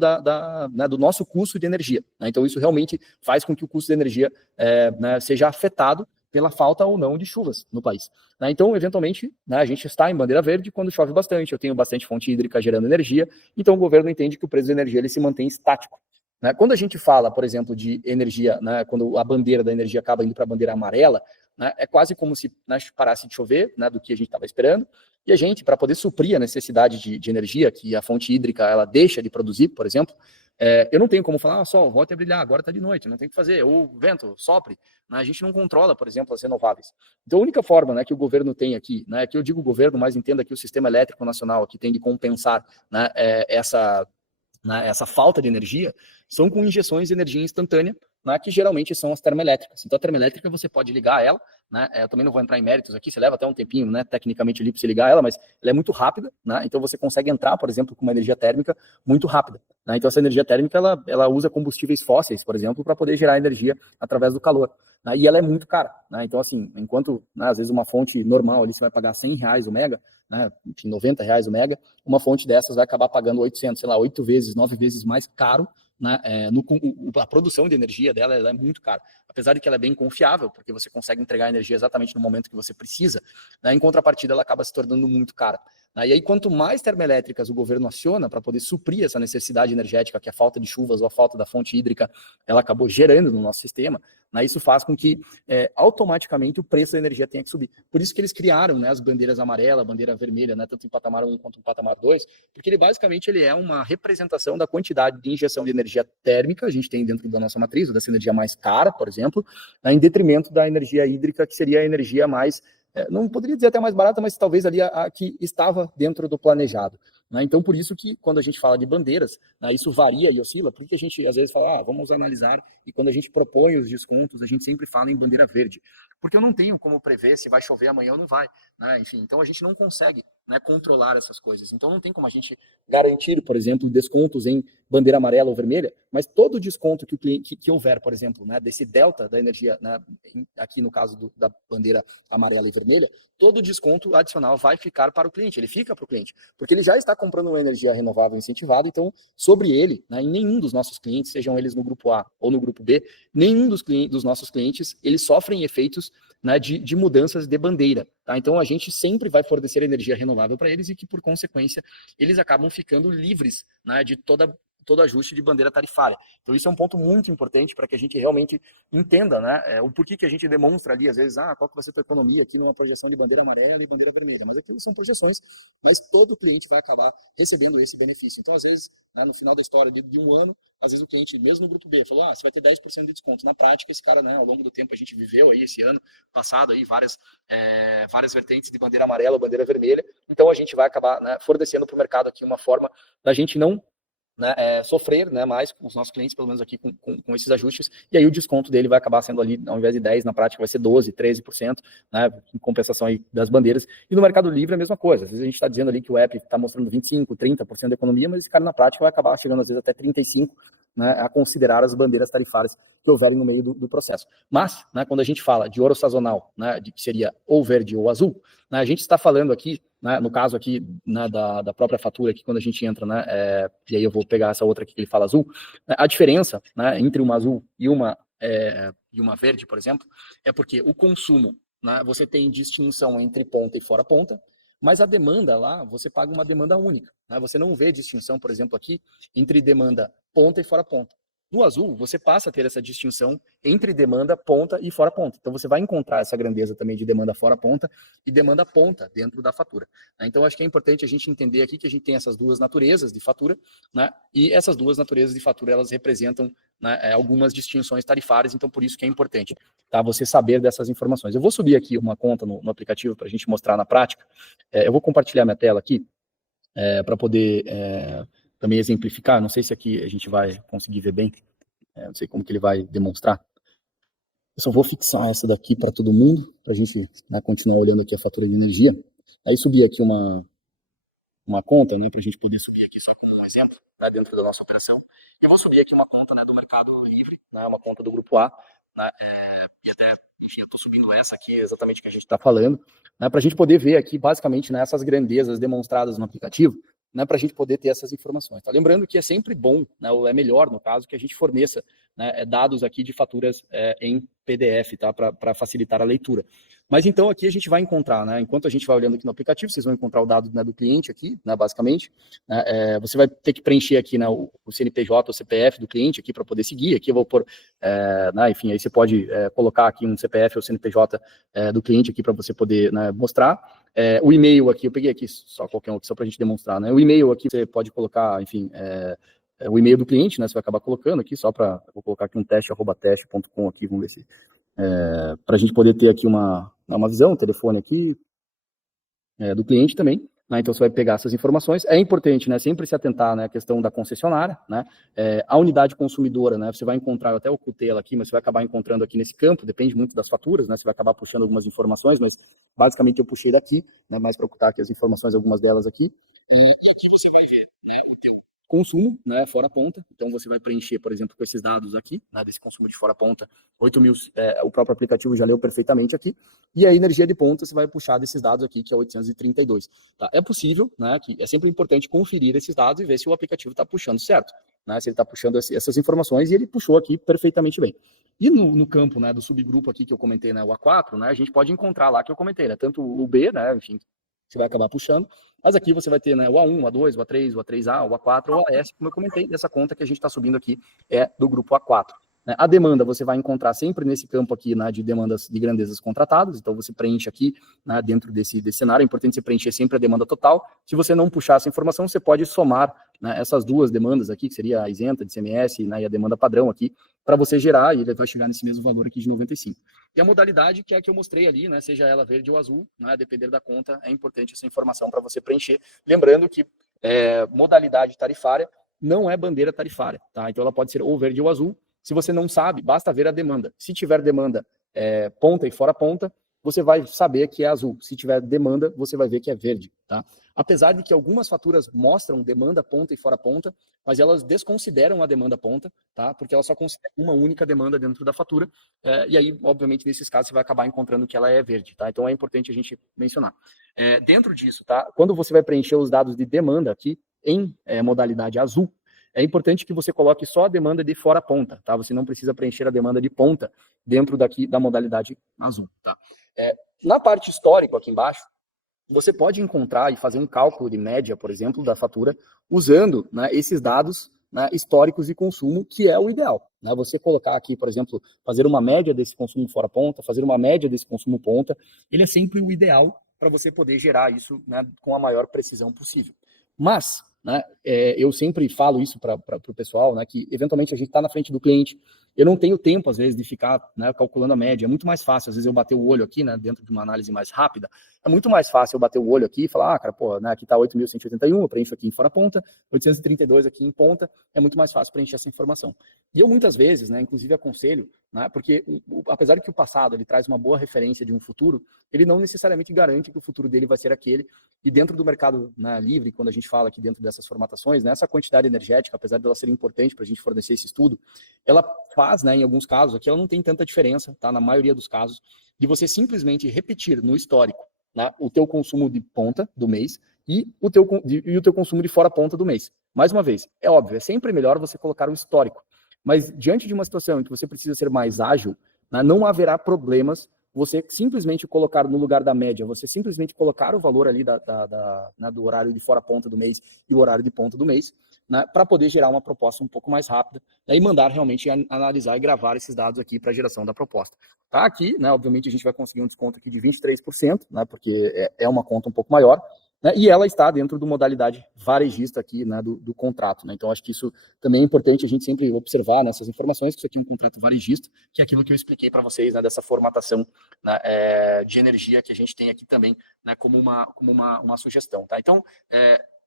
né, do nosso custo de energia. Né? Então isso realmente faz com que o custo de energia né, seja afetado pela falta ou não de chuvas no país. Né? Então, eventualmente, né, a gente está em bandeira verde quando chove bastante, eu tenho bastante fonte hídrica gerando energia, então o governo entende que o preço da energia ele se mantém estático. Né? Quando a gente fala, por exemplo, de energia, né, quando a bandeira da energia acaba indo para a bandeira amarela, né, é quase como se, né, parasse de chover, né, do que a gente estava esperando, e a gente, para poder suprir a necessidade de energia que a fonte hídrica ela deixa de produzir, por exemplo, eu não tenho como falar, sol, volte a brilhar, agora está de noite, não tem o que fazer, ou vento, sopre. Né? A gente não controla, por exemplo, as renováveis. Então, a única forma, né, que o governo tem aqui, né, que eu digo governo, mas entenda que o sistema elétrico nacional aqui tem de compensar, né, essa falta de energia, são com injeções de energia instantânea, né, que geralmente são as termoelétricas. Então, a termoelétrica você pode ligar ela, né, eu também não vou entrar em méritos aqui, você leva até um tempinho, né, tecnicamente ali para você ligar ela, mas ela é muito rápida, né, então você consegue entrar, por exemplo, com uma energia térmica muito rápida. Né, então, essa energia térmica, ela usa combustíveis fósseis, por exemplo, para poder gerar energia através do calor. Né, e ela é muito cara. Né, então, assim, enquanto, né, às vezes, uma fonte normal ali você vai pagar R$100 o mega, né, enfim, R$90 o mega, uma fonte dessas vai acabar pagando 800, sei lá, 8 vezes, 9 vezes mais caro, né, a produção de energia dela ela é muito cara, apesar de que ela é bem confiável, porque você consegue entregar a energia exatamente no momento que você precisa, né, em contrapartida ela acaba se tornando muito cara. Né, e aí quanto mais termoelétricas o governo aciona para poder suprir essa necessidade energética que a falta de chuvas ou a falta da fonte hídrica ela acabou gerando no nosso sistema, né, isso faz com que automaticamente o preço da energia tenha que subir. Por isso que eles criaram, né, as bandeiras amarela, bandeira vermelha, né, tanto em patamar 1 quanto em patamar 2, porque ele basicamente ele é uma representação da quantidade de injeção de energia térmica a gente tem dentro da nossa matriz, dessa energia mais cara, por exemplo, né, em detrimento da energia hídrica, que seria a energia mais, não poderia dizer até mais barata, mas talvez ali a que estava dentro do planejado. Né? Então, por isso que quando a gente fala de bandeiras, né, isso varia e oscila, porque a gente às vezes fala, vamos analisar, e quando a gente propõe os descontos, a gente sempre fala em bandeira verde. porque eu não tenho como prever se vai chover amanhã ou não vai, né? Enfim, então a gente não consegue, né, controlar essas coisas. Então não tem como a gente garantir, por exemplo, descontos em bandeira amarela ou vermelha, mas todo desconto que o cliente que houver, por exemplo, né, desse delta da energia, né, aqui no caso da bandeira amarela e vermelha, todo desconto adicional vai ficar para o cliente, ele fica para o cliente, porque ele já está comprando uma energia renovável incentivada, então sobre ele, né, em nenhum dos nossos clientes, sejam eles no grupo A ou no grupo B, nenhum dos nossos clientes, eles sofrem efeitos, né, de mudanças de bandeira. Tá? Então a gente sempre vai fornecer energia renovável para eles e que, por consequência, eles acabam ficando livres, né, de todo ajuste de bandeira tarifária. Então isso é um ponto muito importante para que a gente realmente entenda, né, o porquê que a gente demonstra ali, às vezes, qual que vai ser a tua economia aqui numa projeção de bandeira amarela e bandeira vermelha, mas aquilo são projeções, mas todo cliente vai acabar recebendo esse benefício. Então, às vezes, né, no final da história de um ano, às vezes o cliente, mesmo no grupo B, falou, você vai ter 10% de desconto. Na prática, esse cara, né, ao longo do tempo, a gente viveu aí, esse ano passado, aí, várias vertentes de bandeira amarela ou bandeira vermelha, então a gente vai acabar, né, fornecendo para o mercado aqui uma forma da gente não, né, sofrer, né, mais com os nossos clientes, pelo menos aqui com esses ajustes, e aí o desconto dele vai acabar sendo ali, ao invés de 10%, na prática vai ser 12%, 13%, né, em compensação aí das bandeiras. E no Mercado Livre é a mesma coisa, às vezes a gente está dizendo ali que o app está mostrando 25%, 30% de economia, mas esse cara na prática vai acabar chegando às vezes até 35%, né, a considerar as bandeiras tarifárias que houverem no meio do processo. Mas, né, quando a gente fala de ouro sazonal, né, que seria ou verde ou azul, né, a gente está falando aqui, né, no caso aqui, né, da própria fatura, aqui, quando a gente entra, né, e aí eu vou pegar essa outra aqui que ele fala azul, né, a diferença, né, entre uma azul e uma verde, por exemplo, é porque o consumo, né, você tem distinção entre ponta e fora ponta, mas a demanda lá, você paga uma demanda única, né, você não vê distinção, por exemplo, aqui, entre demanda ponta e fora ponta. No azul, você passa a ter essa distinção entre demanda ponta e fora ponta. Então, você vai encontrar essa grandeza também de demanda fora ponta e demanda ponta dentro da fatura. Então, acho que é importante a gente entender aqui que a gente tem essas duas naturezas de fatura, né? E essas duas naturezas de fatura, elas representam, né, algumas distinções tarifárias, então por isso que é importante, tá, você saber dessas informações. Eu vou subir aqui uma conta no aplicativo para a gente mostrar na prática. Eu vou compartilhar minha tela aqui para poder também exemplificar. Não sei se aqui a gente vai conseguir ver bem, não sei como que ele vai demonstrar. Eu só vou fixar essa daqui para todo mundo, para a gente, né, continuar olhando aqui a fatura de energia. Aí subir aqui uma conta, né, para a gente poder subir aqui só como um exemplo, né, dentro da nossa operação. E eu vou subir aqui uma conta, né, do Mercado Livre, né, uma conta do Grupo A, né, e até, enfim, eu estou subindo essa aqui exatamente que a gente está falando, né, para a gente poder ver aqui, basicamente, né, essas grandezas demonstradas no aplicativo, né, para a gente poder ter essas informações. Tá? Lembrando que é sempre bom, né, ou é melhor, no caso, que a gente forneça, né, dados aqui de faturas em PDF, tá, para facilitar a leitura. Mas então aqui a gente vai encontrar, né, enquanto a gente vai olhando aqui no aplicativo, vocês vão encontrar o dado, né, do cliente aqui, né, basicamente, né, você vai ter que preencher aqui, né, o CNPJ, o CPF do cliente aqui para poder seguir. Aqui eu vou pôr, né, enfim, aí você pode colocar aqui um CPF ou CNPJ do cliente aqui para você poder, né, mostrar. O e-mail aqui, eu peguei aqui só qualquer um aqui, só para a gente demonstrar, né? O e-mail aqui você pode colocar, enfim, o e-mail do cliente, né? Você vai acabar colocando aqui, só para, vou colocar aqui um teste@teste.com aqui, vamos ver se, para a gente poder ter aqui uma visão, telefone aqui, do cliente também, né? Então você vai pegar essas informações. É importante, né, sempre se atentar, né, à questão da concessionária, né, a unidade consumidora, né, você vai encontrar, eu até ocultei ela aqui, mas você vai acabar encontrando aqui nesse campo, depende muito das faturas, né, você vai acabar puxando algumas informações, mas basicamente eu puxei daqui, né, mais para ocultar aqui as informações, algumas delas aqui, e aqui você vai ver, né, o teu consumo, né, fora ponta. Então você vai preencher, por exemplo, com esses dados aqui, né, desse consumo de fora ponta, 8.000, o próprio aplicativo já leu perfeitamente aqui, e a energia de ponta você vai puxar desses dados aqui, que é 832. Tá? É possível, né, que é sempre importante conferir esses dados e ver se o aplicativo está puxando certo, né, se ele está puxando essas informações, e ele puxou aqui perfeitamente bem. E no campo, né, do subgrupo aqui que eu comentei, né, o A4, né, a gente pode encontrar lá que eu comentei, né, tanto o B, né, enfim, você vai acabar puxando, mas aqui você vai ter, né, o A1, o A2, o A3, o A3A, o A4, o AS, como eu comentei, essa conta que a gente está subindo aqui é do grupo A4. A demanda você vai encontrar sempre nesse campo aqui, né, de demandas de grandezas contratadas, então você preenche aqui, né, dentro desse cenário, é importante você preencher sempre a demanda total. Se você não puxar essa informação, você pode somar, né, essas duas demandas aqui, que seria a isenta de CMS, né, e a demanda padrão aqui, para você gerar, e ele vai chegar nesse mesmo valor aqui de 95. E a modalidade, que é a que eu mostrei ali, né, seja ela verde ou azul, né, a depender da conta, é importante essa informação para você preencher. Lembrando que modalidade tarifária não é bandeira tarifária, tá? Então ela pode ser ou verde ou azul. Se você não sabe, basta ver a demanda. Se tiver demanda ponta e fora ponta, você vai saber que é azul. Se tiver demanda, você vai ver que é verde, tá? Apesar de que algumas faturas mostram demanda ponta e fora ponta, mas elas desconsideram a demanda ponta, tá? Porque ela só considera uma única demanda dentro da fatura, e aí, obviamente, nesses casos, você vai acabar encontrando que ela é verde, tá? Então é importante a gente mencionar. Dentro disso, tá? Quando você vai preencher os dados de demanda aqui, em modalidade azul, é importante que você coloque só a demanda de fora ponta, tá? Você não precisa preencher a demanda de ponta dentro daqui da modalidade azul, tá? Na parte histórica aqui embaixo, você pode encontrar e fazer um cálculo de média, por exemplo, da fatura, usando, né, esses dados, né, históricos de consumo, que é o ideal, né? Você colocar aqui, por exemplo, fazer uma média desse consumo fora ponta, fazer uma média desse consumo ponta, ele é sempre o ideal para você poder gerar isso, né, com a maior precisão possível. Mas, né, eu sempre falo isso para o pessoal, né, que eventualmente a gente está na frente do cliente, eu não tenho tempo, às vezes, de ficar, né, calculando a média. É muito mais fácil, às vezes, eu bater o olho aqui, né, dentro de uma análise mais rápida. É muito mais fácil eu bater o olho aqui e falar, cara, pô, né, aqui está 8.181, eu preencho aqui em fora ponta, 832 aqui em ponta, é muito mais fácil preencher essa informação. E eu, muitas vezes, né, inclusive aconselho, né, porque apesar de que o passado ele traz uma boa referência de um futuro, ele não necessariamente garante que o futuro dele vai ser aquele. E dentro do mercado, né, livre, quando a gente fala aqui dentro dessas formatações, né, essa quantidade energética, apesar dela ser importante para a gente fornecer esse estudo, ela faz, né, em alguns casos, aqui ela não tem tanta diferença, tá, na maioria dos casos, de você simplesmente repetir no histórico, né, o teu consumo de ponta do mês e o teu consumo de fora ponta do mês. Mais uma vez, é óbvio, é sempre melhor você colocar o histórico, mas diante de uma situação em que você precisa ser mais ágil, né, não haverá problemas você simplesmente colocar no lugar da média, você simplesmente colocar o valor ali né, do horário de fora ponta do mês e o horário de ponta do mês, né, para poder gerar uma proposta um pouco mais rápida, né, e mandar realmente analisar e gravar esses dados aqui para a geração da proposta. Tá aqui, né, obviamente a gente vai conseguir um desconto aqui de 23%, né, porque é uma conta um pouco maior, né, e ela está dentro da modalidade varejista aqui, né, do contrato, né? Então acho que isso também é importante a gente sempre observar nessas informações, que isso aqui é um contrato varejista, que é aquilo que eu expliquei para vocês, né, dessa formatação, né, de energia que a gente tem aqui também, né, como uma sugestão, tá? Então,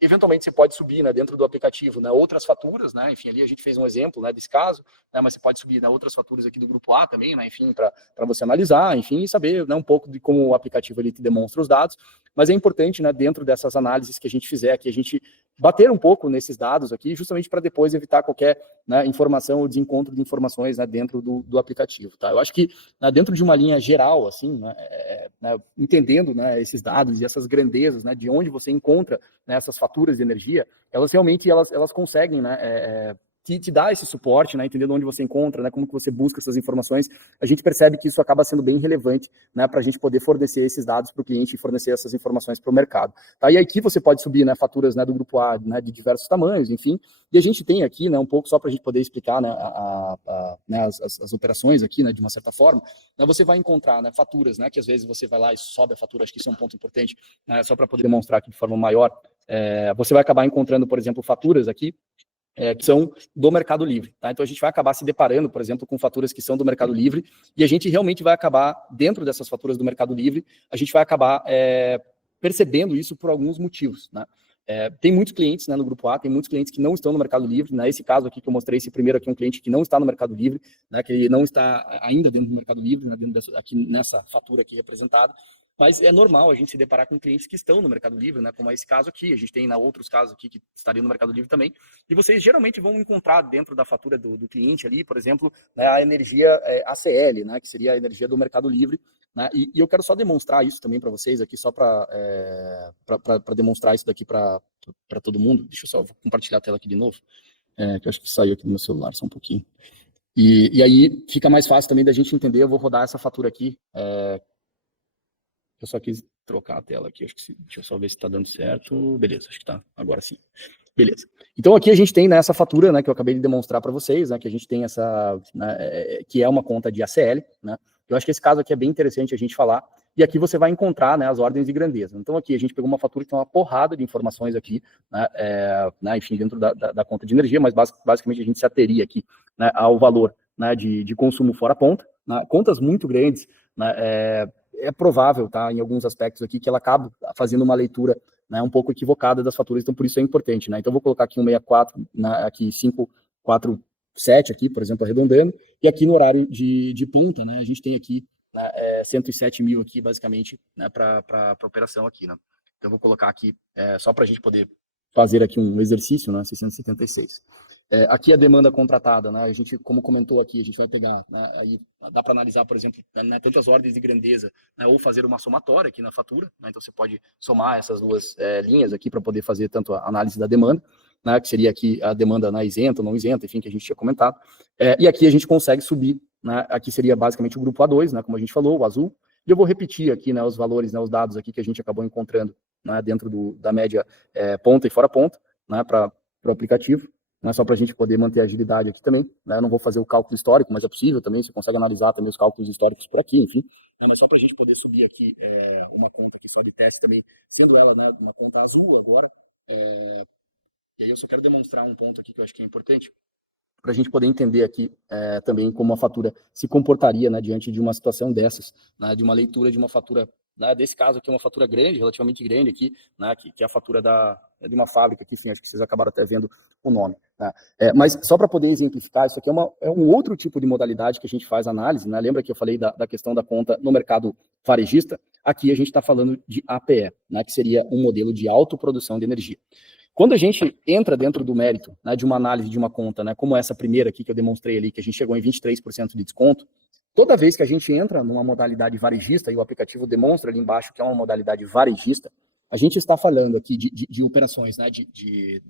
eventualmente você pode subir, né, dentro do aplicativo, né, outras faturas, né, enfim, ali a gente fez um exemplo, né, desse caso, né, mas você pode subir, né, outras faturas aqui do grupo A também, né, enfim, para você analisar, enfim, e saber, né, um pouco de como o aplicativo ele te demonstra os dados, mas é importante, né, dentro dessas análises que a gente fizer aqui, a gente bater um pouco nesses dados aqui, justamente para depois evitar qualquer, né, informação ou desencontro de informações, né, dentro do aplicativo, tá? Eu acho que, né, dentro de uma linha geral, assim, né, entendendo, né, esses dados e essas grandezas, né, de onde você encontra, né, essas faturas de energia, elas realmente elas conseguem, né, te dar esse suporte, né, entendendo onde você encontra, né, como que você busca essas informações, a gente percebe que isso acaba sendo bem relevante, né, para a gente poder fornecer esses dados para o cliente e fornecer essas informações para o mercado. Tá? E aqui você pode subir, né, faturas, né, do grupo A, né, de diversos tamanhos, enfim, e a gente tem aqui, né, um pouco só para a gente poder explicar, né, né, as operações aqui, né, de uma certa forma, né, você vai encontrar, né, faturas, né, que às vezes você vai lá e sobe a fatura, acho que isso é um ponto importante, né, só para poder demonstrar aqui de forma maior, você vai acabar encontrando, por exemplo, faturas aqui, que são do Mercado Livre, tá? Então a gente vai acabar se deparando, por exemplo, com faturas que são do Mercado Livre, e a gente realmente vai acabar, dentro dessas faturas do Mercado Livre, a gente vai acabar percebendo isso por alguns motivos, né? Tem muitos clientes, né, no grupo A, tem muitos clientes que não estão no Mercado Livre, né? Esse caso aqui que eu mostrei, esse primeiro aqui é um cliente que não está no Mercado Livre, né, que ele não está ainda dentro do Mercado Livre, né, aqui nessa fatura aqui representada, mas é normal a gente se deparar com clientes que estão no Mercado Livre, né, como é esse caso aqui, a gente tem outros casos aqui que estariam no Mercado Livre também, e vocês geralmente vão encontrar dentro da fatura do cliente ali, por exemplo, né, a energia ACL, né, que seria a energia do Mercado Livre, né, e eu quero só demonstrar isso também para vocês aqui, só para demonstrar isso daqui para todo mundo. Deixa eu só compartilhar a tela aqui de novo, que eu acho que saiu aqui do meu celular só um pouquinho. E aí fica mais fácil também da gente entender. Eu vou rodar essa fatura aqui. Eu só quis trocar a tela aqui, acho que deixa eu só ver se está dando certo. Beleza, acho que está, agora sim. Beleza. Então aqui a gente tem, né, essa fatura, né, que eu acabei de demonstrar para vocês, né, que a gente tem essa, né, que é uma conta de ACL, né. Eu acho que esse caso aqui é bem interessante a gente falar, e aqui você vai encontrar, né, as ordens de grandeza. Então aqui a gente pegou uma fatura que tem uma porrada de informações aqui, né, enfim, dentro da conta de energia, mas basicamente a gente se ateria aqui, né, ao valor, né, de consumo fora ponta, né, contas muito grandes, né, é provável, tá, em alguns aspectos aqui, que ela acaba fazendo uma leitura, né, um pouco equivocada das faturas, então por isso é importante, né. Então vou colocar aqui 164, né, aqui 5, 4, 7 aqui, por exemplo, arredondando, e aqui no horário de ponta, né, a gente tem aqui, né, 107 mil aqui, basicamente, né, para operação aqui, né. Então, eu vou colocar aqui, só para a gente poder fazer aqui um exercício, né, 676. Aqui a demanda contratada, né, a gente, como comentou aqui, a gente vai pegar, né, aí dá para analisar, por exemplo, né, tantas ordens de grandeza, né, ou fazer uma somatória aqui na fatura, né, então você pode somar essas duas linhas aqui para poder fazer tanto a análise da demanda, né, que seria aqui a demanda na isenta, não isenta, enfim, que a gente tinha comentado, e aqui a gente consegue subir, né, aqui seria basicamente o grupo A2, né, como a gente falou, o azul, e eu vou repetir aqui, né, os valores, né, os dados aqui que a gente acabou encontrando, né, dentro da média ponta e fora ponta, né, para o aplicativo, né, só para a gente poder manter a agilidade aqui também, né, eu não vou fazer o cálculo histórico, mas é possível também, você consegue analisar também os cálculos históricos por aqui, enfim, mas só para a gente poder subir aqui uma conta aqui só de teste também, sendo ela, né, uma conta azul agora, e aí eu só quero demonstrar um ponto aqui que eu acho que é importante, para a gente poder entender aqui também como a fatura se comportaria, né, diante de uma situação dessas, né, de uma leitura de uma fatura, né, desse caso aqui, uma fatura grande, relativamente grande aqui, né, que é a fatura de uma fábrica aqui, sim, acho que vocês acabaram até vendo o nome. Né. Mas só para poder exemplificar, isso aqui é um outro tipo de modalidade que a gente faz análise, né, lembra que eu falei da questão da conta no mercado varejista? Aqui a gente está falando de APE, né, que seria um modelo de autoprodução de energia. Quando a gente entra dentro do mérito, né, de uma análise de uma conta, né, como essa primeira aqui que eu demonstrei ali, que a gente chegou em 23% de desconto, toda vez que a gente entra numa modalidade varejista, e o aplicativo demonstra ali embaixo que é uma modalidade varejista, a gente está falando aqui de operações, né,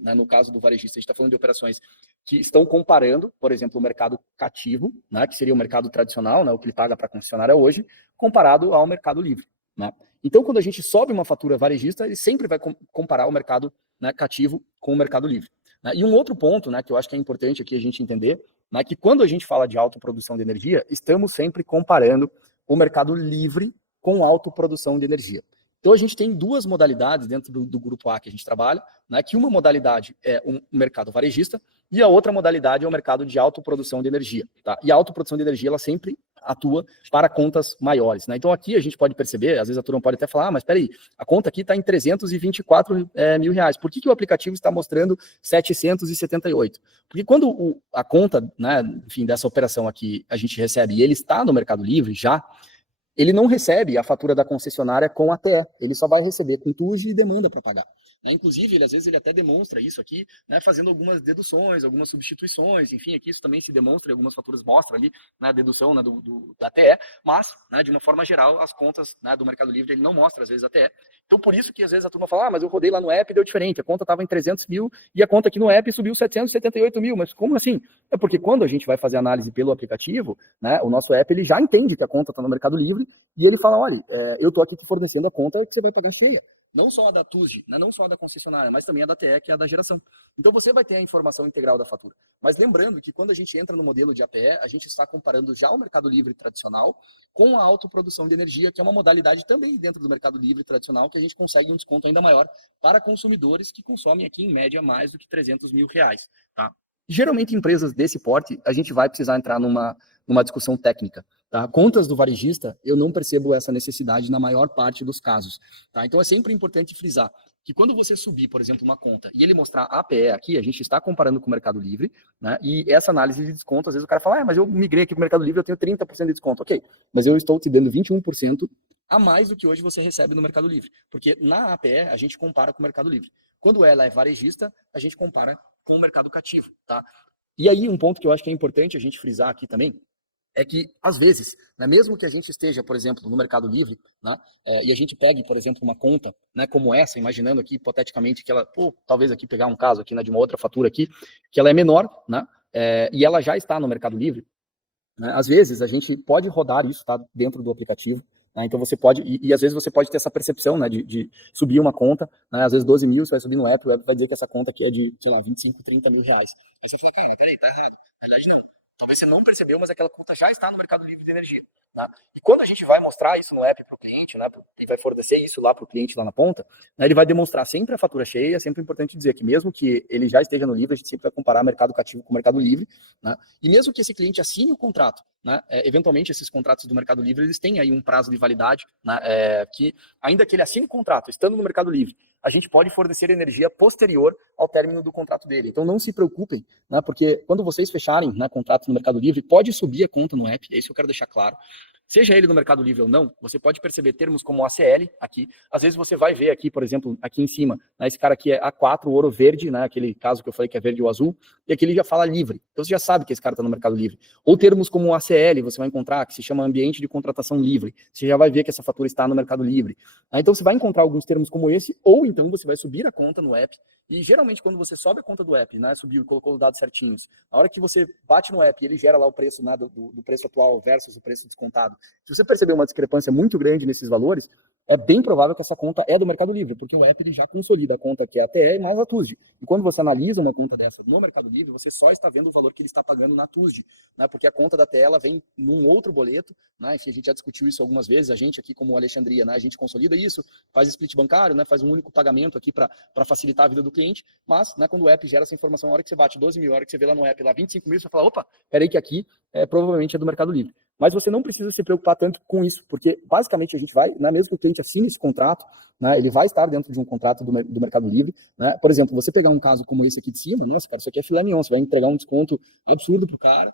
né, no caso do varejista, a gente está falando de operações que estão comparando, por exemplo, o mercado cativo, né, que seria o mercado tradicional, né, o que ele paga para a concessionária hoje, comparado ao mercado livre. Né? Então, quando a gente sobe uma fatura varejista, ele sempre vai comparar o mercado, né, cativo com o mercado livre. Né? E um outro ponto, né, que eu acho que é importante aqui a gente entender, né, que quando a gente fala de autoprodução de energia, estamos sempre comparando o mercado livre com autoprodução de energia. Então a gente tem duas modalidades dentro do grupo A que a gente trabalha, né, que uma modalidade é um mercado varejista e a outra modalidade é o mercado de autoprodução de energia. Tá? E a autoprodução de energia ela sempre atua para contas maiores. Né? Então aqui a gente pode perceber, às vezes a turma pode até falar, mas peraí, a conta aqui está em 324 mil reais. Por que o aplicativo está mostrando 778? Porque quando a conta, né, enfim, dessa operação aqui a gente recebe e ele está no Mercado Livre já, ele não recebe a fatura da concessionária com a TE, ele só vai receber com TUJ e demanda para pagar. Né? Inclusive, às vezes ele até demonstra isso aqui, né, fazendo algumas deduções, algumas substituições, enfim, aqui isso também se demonstra, algumas faturas mostram ali, né, a dedução, né, da TE, mas, né, de uma forma geral, as contas, né, do Mercado Livre, ele não mostra, às vezes, a TE. Então, por isso que, às vezes, a turma fala, mas eu rodei lá no app e deu diferente, a conta estava em 300 mil e a conta aqui no app subiu 778 mil, mas como assim? É porque quando a gente vai fazer análise pelo aplicativo, né, o nosso app, ele já entende que a conta está no Mercado Livre e ele fala, olha, eu estou aqui te fornecendo a conta que você vai pagar cheia. Não só a da TUSD, né, não só a da concessionária, mas também a da TE, que é a da geração. Então você vai ter a informação integral da fatura. Mas lembrando que quando a gente entra no modelo de APE, a gente está comparando já o Mercado Livre tradicional com a autoprodução de energia, que é uma modalidade também dentro do Mercado Livre tradicional, que a gente consegue um desconto ainda maior para consumidores que consomem aqui, em média, mais do que 300 mil reais. Tá? Geralmente, empresas desse porte, a gente vai precisar entrar numa discussão técnica. Tá? Contas do varejista, eu não percebo essa necessidade na maior parte dos casos. Tá? Então, é sempre importante frisar que quando você subir, por exemplo, uma conta e ele mostrar APE aqui, a gente está comparando com o Mercado Livre, né? E essa análise de desconto, às vezes o cara fala, mas eu migrei aqui para o Mercado Livre, eu tenho 30% de desconto. Ok, mas eu estou te dando 21% a mais do que hoje você recebe no Mercado Livre. Porque na APE, a gente compara com o Mercado Livre. Quando ela é varejista, a gente compara com o mercado cativo. Tá? E aí, um ponto que eu acho que é importante a gente frisar aqui também, é que, às vezes, né, mesmo que a gente esteja, por exemplo, no Mercado Livre, né, e a gente pegue, por exemplo, uma conta, né, como essa, imaginando aqui, hipoteticamente, que ela, talvez aqui pegar um caso aqui, né, de uma outra fatura aqui, que ela é menor, né, e ela já está no Mercado Livre, né, às vezes a gente pode rodar isso, tá, dentro do aplicativo, né, então você pode, e às vezes você pode ter essa percepção, né, de subir uma conta, né, às vezes 12 mil, você vai subir no app, o app vai dizer que essa conta aqui é de, sei lá, 25, 30 mil reais. Aí você fala, peraí, tá errado. Na verdade, não. Talvez você não percebeu, mas aquela conta já está no Mercado Livre de energia. Tá? E quando a gente vai mostrar isso no app para o cliente, né, e vai fornecer isso lá para o cliente lá na ponta, né, ele vai demonstrar sempre a fatura cheia. É sempre importante dizer que mesmo que ele já esteja no livre, a gente sempre vai comparar mercado cativo com o Mercado Livre. Né, e mesmo que esse cliente assine o contrato né, eventualmente esses contratos do Mercado Livre, eles têm aí um prazo de validade, né, que ainda que ele assine contrato, estando no Mercado Livre, a gente pode fornecer energia posterior ao término do contrato dele. Então não se preocupem, né, porque quando vocês fecharem, né, contrato no Mercado Livre, pode subir a conta no app, é isso que eu quero deixar claro. Seja ele no Mercado Livre ou não, você pode perceber termos como ACL aqui. Às vezes você vai ver aqui, por exemplo, aqui em cima, né, esse cara aqui é A4, ouro verde, né, aquele caso que eu falei que é verde ou azul, e aqui ele já fala livre. Então você já sabe que esse cara está no Mercado Livre. Ou termos como ACL, você vai encontrar, que se chama ambiente de contratação livre. Você já vai ver que essa fatura está no Mercado Livre. Então você vai encontrar alguns termos como esse, ou então você vai subir a conta no app. E geralmente quando você sobe a conta do app, né, subiu, colocou os dados certinhos, na hora que você bate no app e ele gera lá o preço, né, do preço atual versus o preço descontado, se você perceber uma discrepância muito grande nesses valores, é bem provável que essa conta é do Mercado Livre, porque o app ele já consolida a conta que é a TE mais a TUSD. E quando você analisa uma conta dessa no Mercado Livre, você só está vendo o valor que ele está pagando na TUSD, né? Porque a conta da TE ela vem num outro boleto, né? Enfim, a gente já discutiu isso algumas vezes, a gente aqui como Alexandria, né? A gente consolida isso, faz split bancário, né? Faz um único pagamento aqui para facilitar a vida do cliente, mas, né, quando o app gera essa informação, a hora que você bate 12 mil, a hora que você vê lá no app lá 25 mil, você fala, opa, peraí que aqui provavelmente é do Mercado Livre. Mas você não precisa se preocupar tanto com isso, porque basicamente a gente vai, né, mesmo que o cliente assine esse contrato, né, ele vai estar dentro de um contrato do Mercado Livre. Né? Por exemplo, você pegar um caso como esse aqui de cima, nossa, cara, isso aqui é filé mignon, você vai entregar um desconto absurdo pro cara,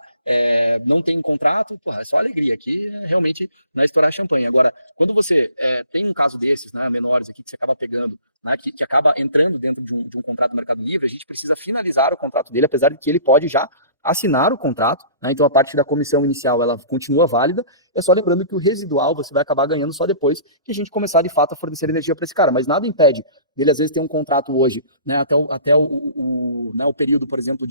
não tem contrato, é só alegria. Aqui realmente não é estourar champanhe. Agora, quando você tem um caso desses, né, menores aqui, que você acaba pegando, né, que acaba entrando dentro de um contrato do Mercado Livre, a gente precisa finalizar o contrato dele, apesar de que ele pode já assinar o contrato, né? Então a parte da comissão inicial ela continua válida, é só lembrando que o residual você vai acabar ganhando só depois que a gente começar de fato a fornecer energia para esse cara, mas nada impede dele às vezes ter um contrato hoje, né, até o período, por exemplo,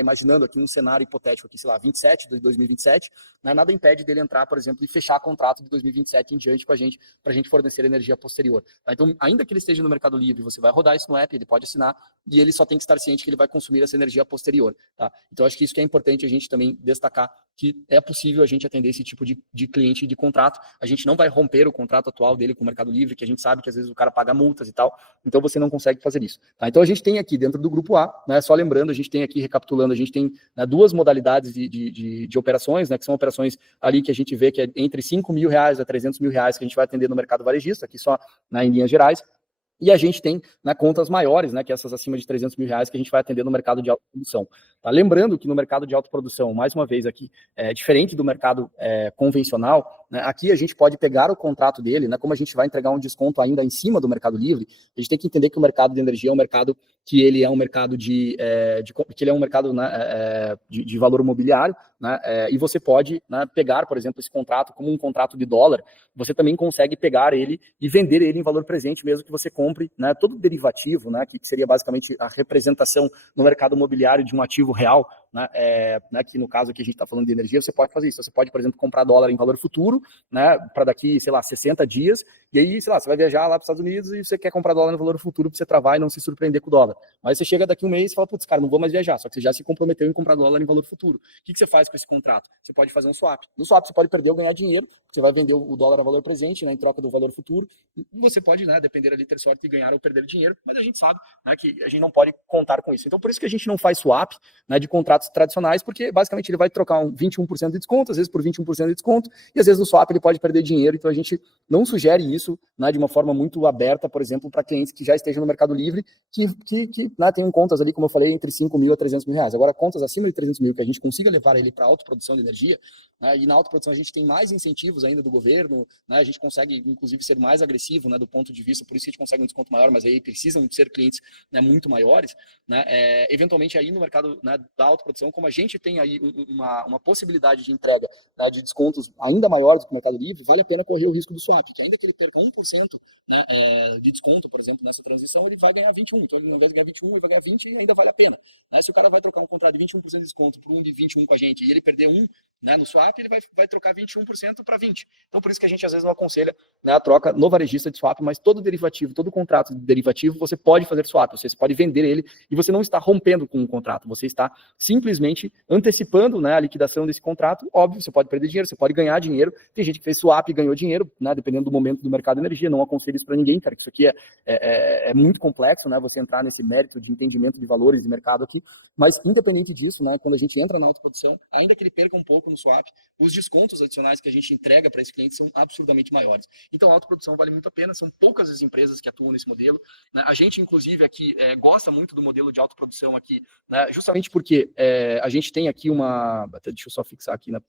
imaginando aqui um cenário hipotético aqui, sei lá, 27 de 2027, né, nada impede dele entrar, por exemplo, e fechar contrato de 2027 em diante com a gente, para a gente fornecer energia posterior. Tá? Então, ainda que ele esteja no Mercado Livre, você vai rodar isso no app, ele pode assinar, e ele só tem que estar ciente que ele vai consumir essa energia posterior. Tá? Então, acho que isso que é importante a gente também destacar, que é possível a gente atender esse tipo de cliente de contrato. A gente não vai romper o contrato atual dele com o Mercado Livre, que a gente sabe que às vezes o cara paga multas e tal, então você não consegue fazer isso. Tá? Então a gente tem aqui dentro do grupo A, né, só lembrando, a gente tem aqui, recapitulando, a gente tem, né, duas modalidades de operações, né, que são operações ali que a gente vê que é entre 5 mil reais a 300 mil reais que a gente vai atender no mercado varejista, aqui só, né, em linhas gerais. E a gente tem, né, contas maiores, né, que essas acima de 300 mil reais que a gente vai atender no mercado de autoprodução. Tá? Lembrando que no mercado de autoprodução, mais uma vez aqui, diferente do mercado convencional, né, aqui a gente pode pegar o contrato dele, né, como a gente vai entregar um desconto ainda em cima do Mercado Livre, a gente tem que entender que o mercado de energia é um mercado que ele é um mercado que ele é um mercado, né, de valor imobiliário, né, e você pode, né, pegar, por exemplo, esse contrato como um contrato de dólar, você também consegue pegar ele e vender ele em valor presente, mesmo que você compre, né, todo derivativo, né, que seria basicamente a representação no mercado imobiliário de um ativo real, né, que no caso aqui a gente está falando de energia, você pode fazer isso. Você pode, por exemplo, comprar dólar em valor futuro, né, para daqui, sei lá, 60 dias, e aí, sei lá, você vai viajar lá para os Estados Unidos e você quer comprar dólar no valor futuro para você travar e não se surpreender com o dólar. Mas você chega daqui um mês e fala, putz, cara, não vou mais viajar, só que você já se comprometeu em comprar dólar em valor futuro. O que você faz com esse contrato? Você pode fazer um swap. No swap você pode perder ou ganhar dinheiro, você vai vender o dólar a valor presente, né, em troca do valor futuro, e você pode, né, depender ali, ter sorte de ganhar ou perder dinheiro, mas a gente sabe, né, que a gente não pode contar com isso. Então, por isso que a gente não faz swap, né, de contratos tradicionais, porque basicamente ele vai trocar um 21% de desconto, às vezes por 21% de desconto, e às vezes no swap ele pode perder dinheiro, então a gente não sugere isso, né, de uma forma muito aberta, por exemplo, para clientes que já estejam no Mercado Livre, que né, tenham contas ali, como eu falei, entre 5 mil a 300 mil reais. Agora, contas acima de 300 mil, que a gente consiga levar ele para autoprodução de energia, né, e na autoprodução a gente tem mais incentivos ainda do governo, né, a gente consegue, inclusive, ser mais agressivo, né, do ponto de vista, por isso que a gente consegue um desconto maior, mas aí precisam ser clientes, né, muito maiores, né, eventualmente aí no mercado, né, da autoprodução, como a gente tem aí uma possibilidade de entrega, né, de descontos ainda maiores do que o Mercado Livre, vale a pena correr o risco do swap, que ainda que ele perca 1%, né, de desconto, por exemplo, nessa transição, ele vai ganhar 21, então ele ao invés de ganhar 21, ele vai ganhar 20 e ainda vale a pena. Né? Se o cara vai trocar um contrato de 21% de desconto por um de 21 com a gente e ele perder 1, né, no swap, ele vai trocar 21% para 20%. Então, por isso que a gente às vezes não aconselha, né, a troca no varejista de swap, mas todo derivativo, todo contrato de derivativo, você pode fazer swap, você pode vender ele e você não está rompendo com o contrato, você está simplesmente antecipando, né, a liquidação desse contrato. Óbvio, você pode perder dinheiro, você pode ganhar dinheiro. Tem gente que fez swap e ganhou dinheiro, né, dependendo do momento do mercado de energia. Não aconselho isso para ninguém, cara, que isso aqui é muito complexo, né, você entrar nesse mérito de entendimento de valores de mercado aqui. Mas, independente disso, né, quando a gente entra na autoprodução, ainda que ele perca um pouco no swap, os descontos adicionais que a gente entrega para esse cliente são absurdamente maiores. Então, a autoprodução vale muito a pena, são poucas as empresas que atuam nesse modelo, né? A gente, inclusive, aqui gosta muito do modelo de autoprodução aqui, né? Justamente porque a gente tem aqui deixa eu só fixar aqui, né?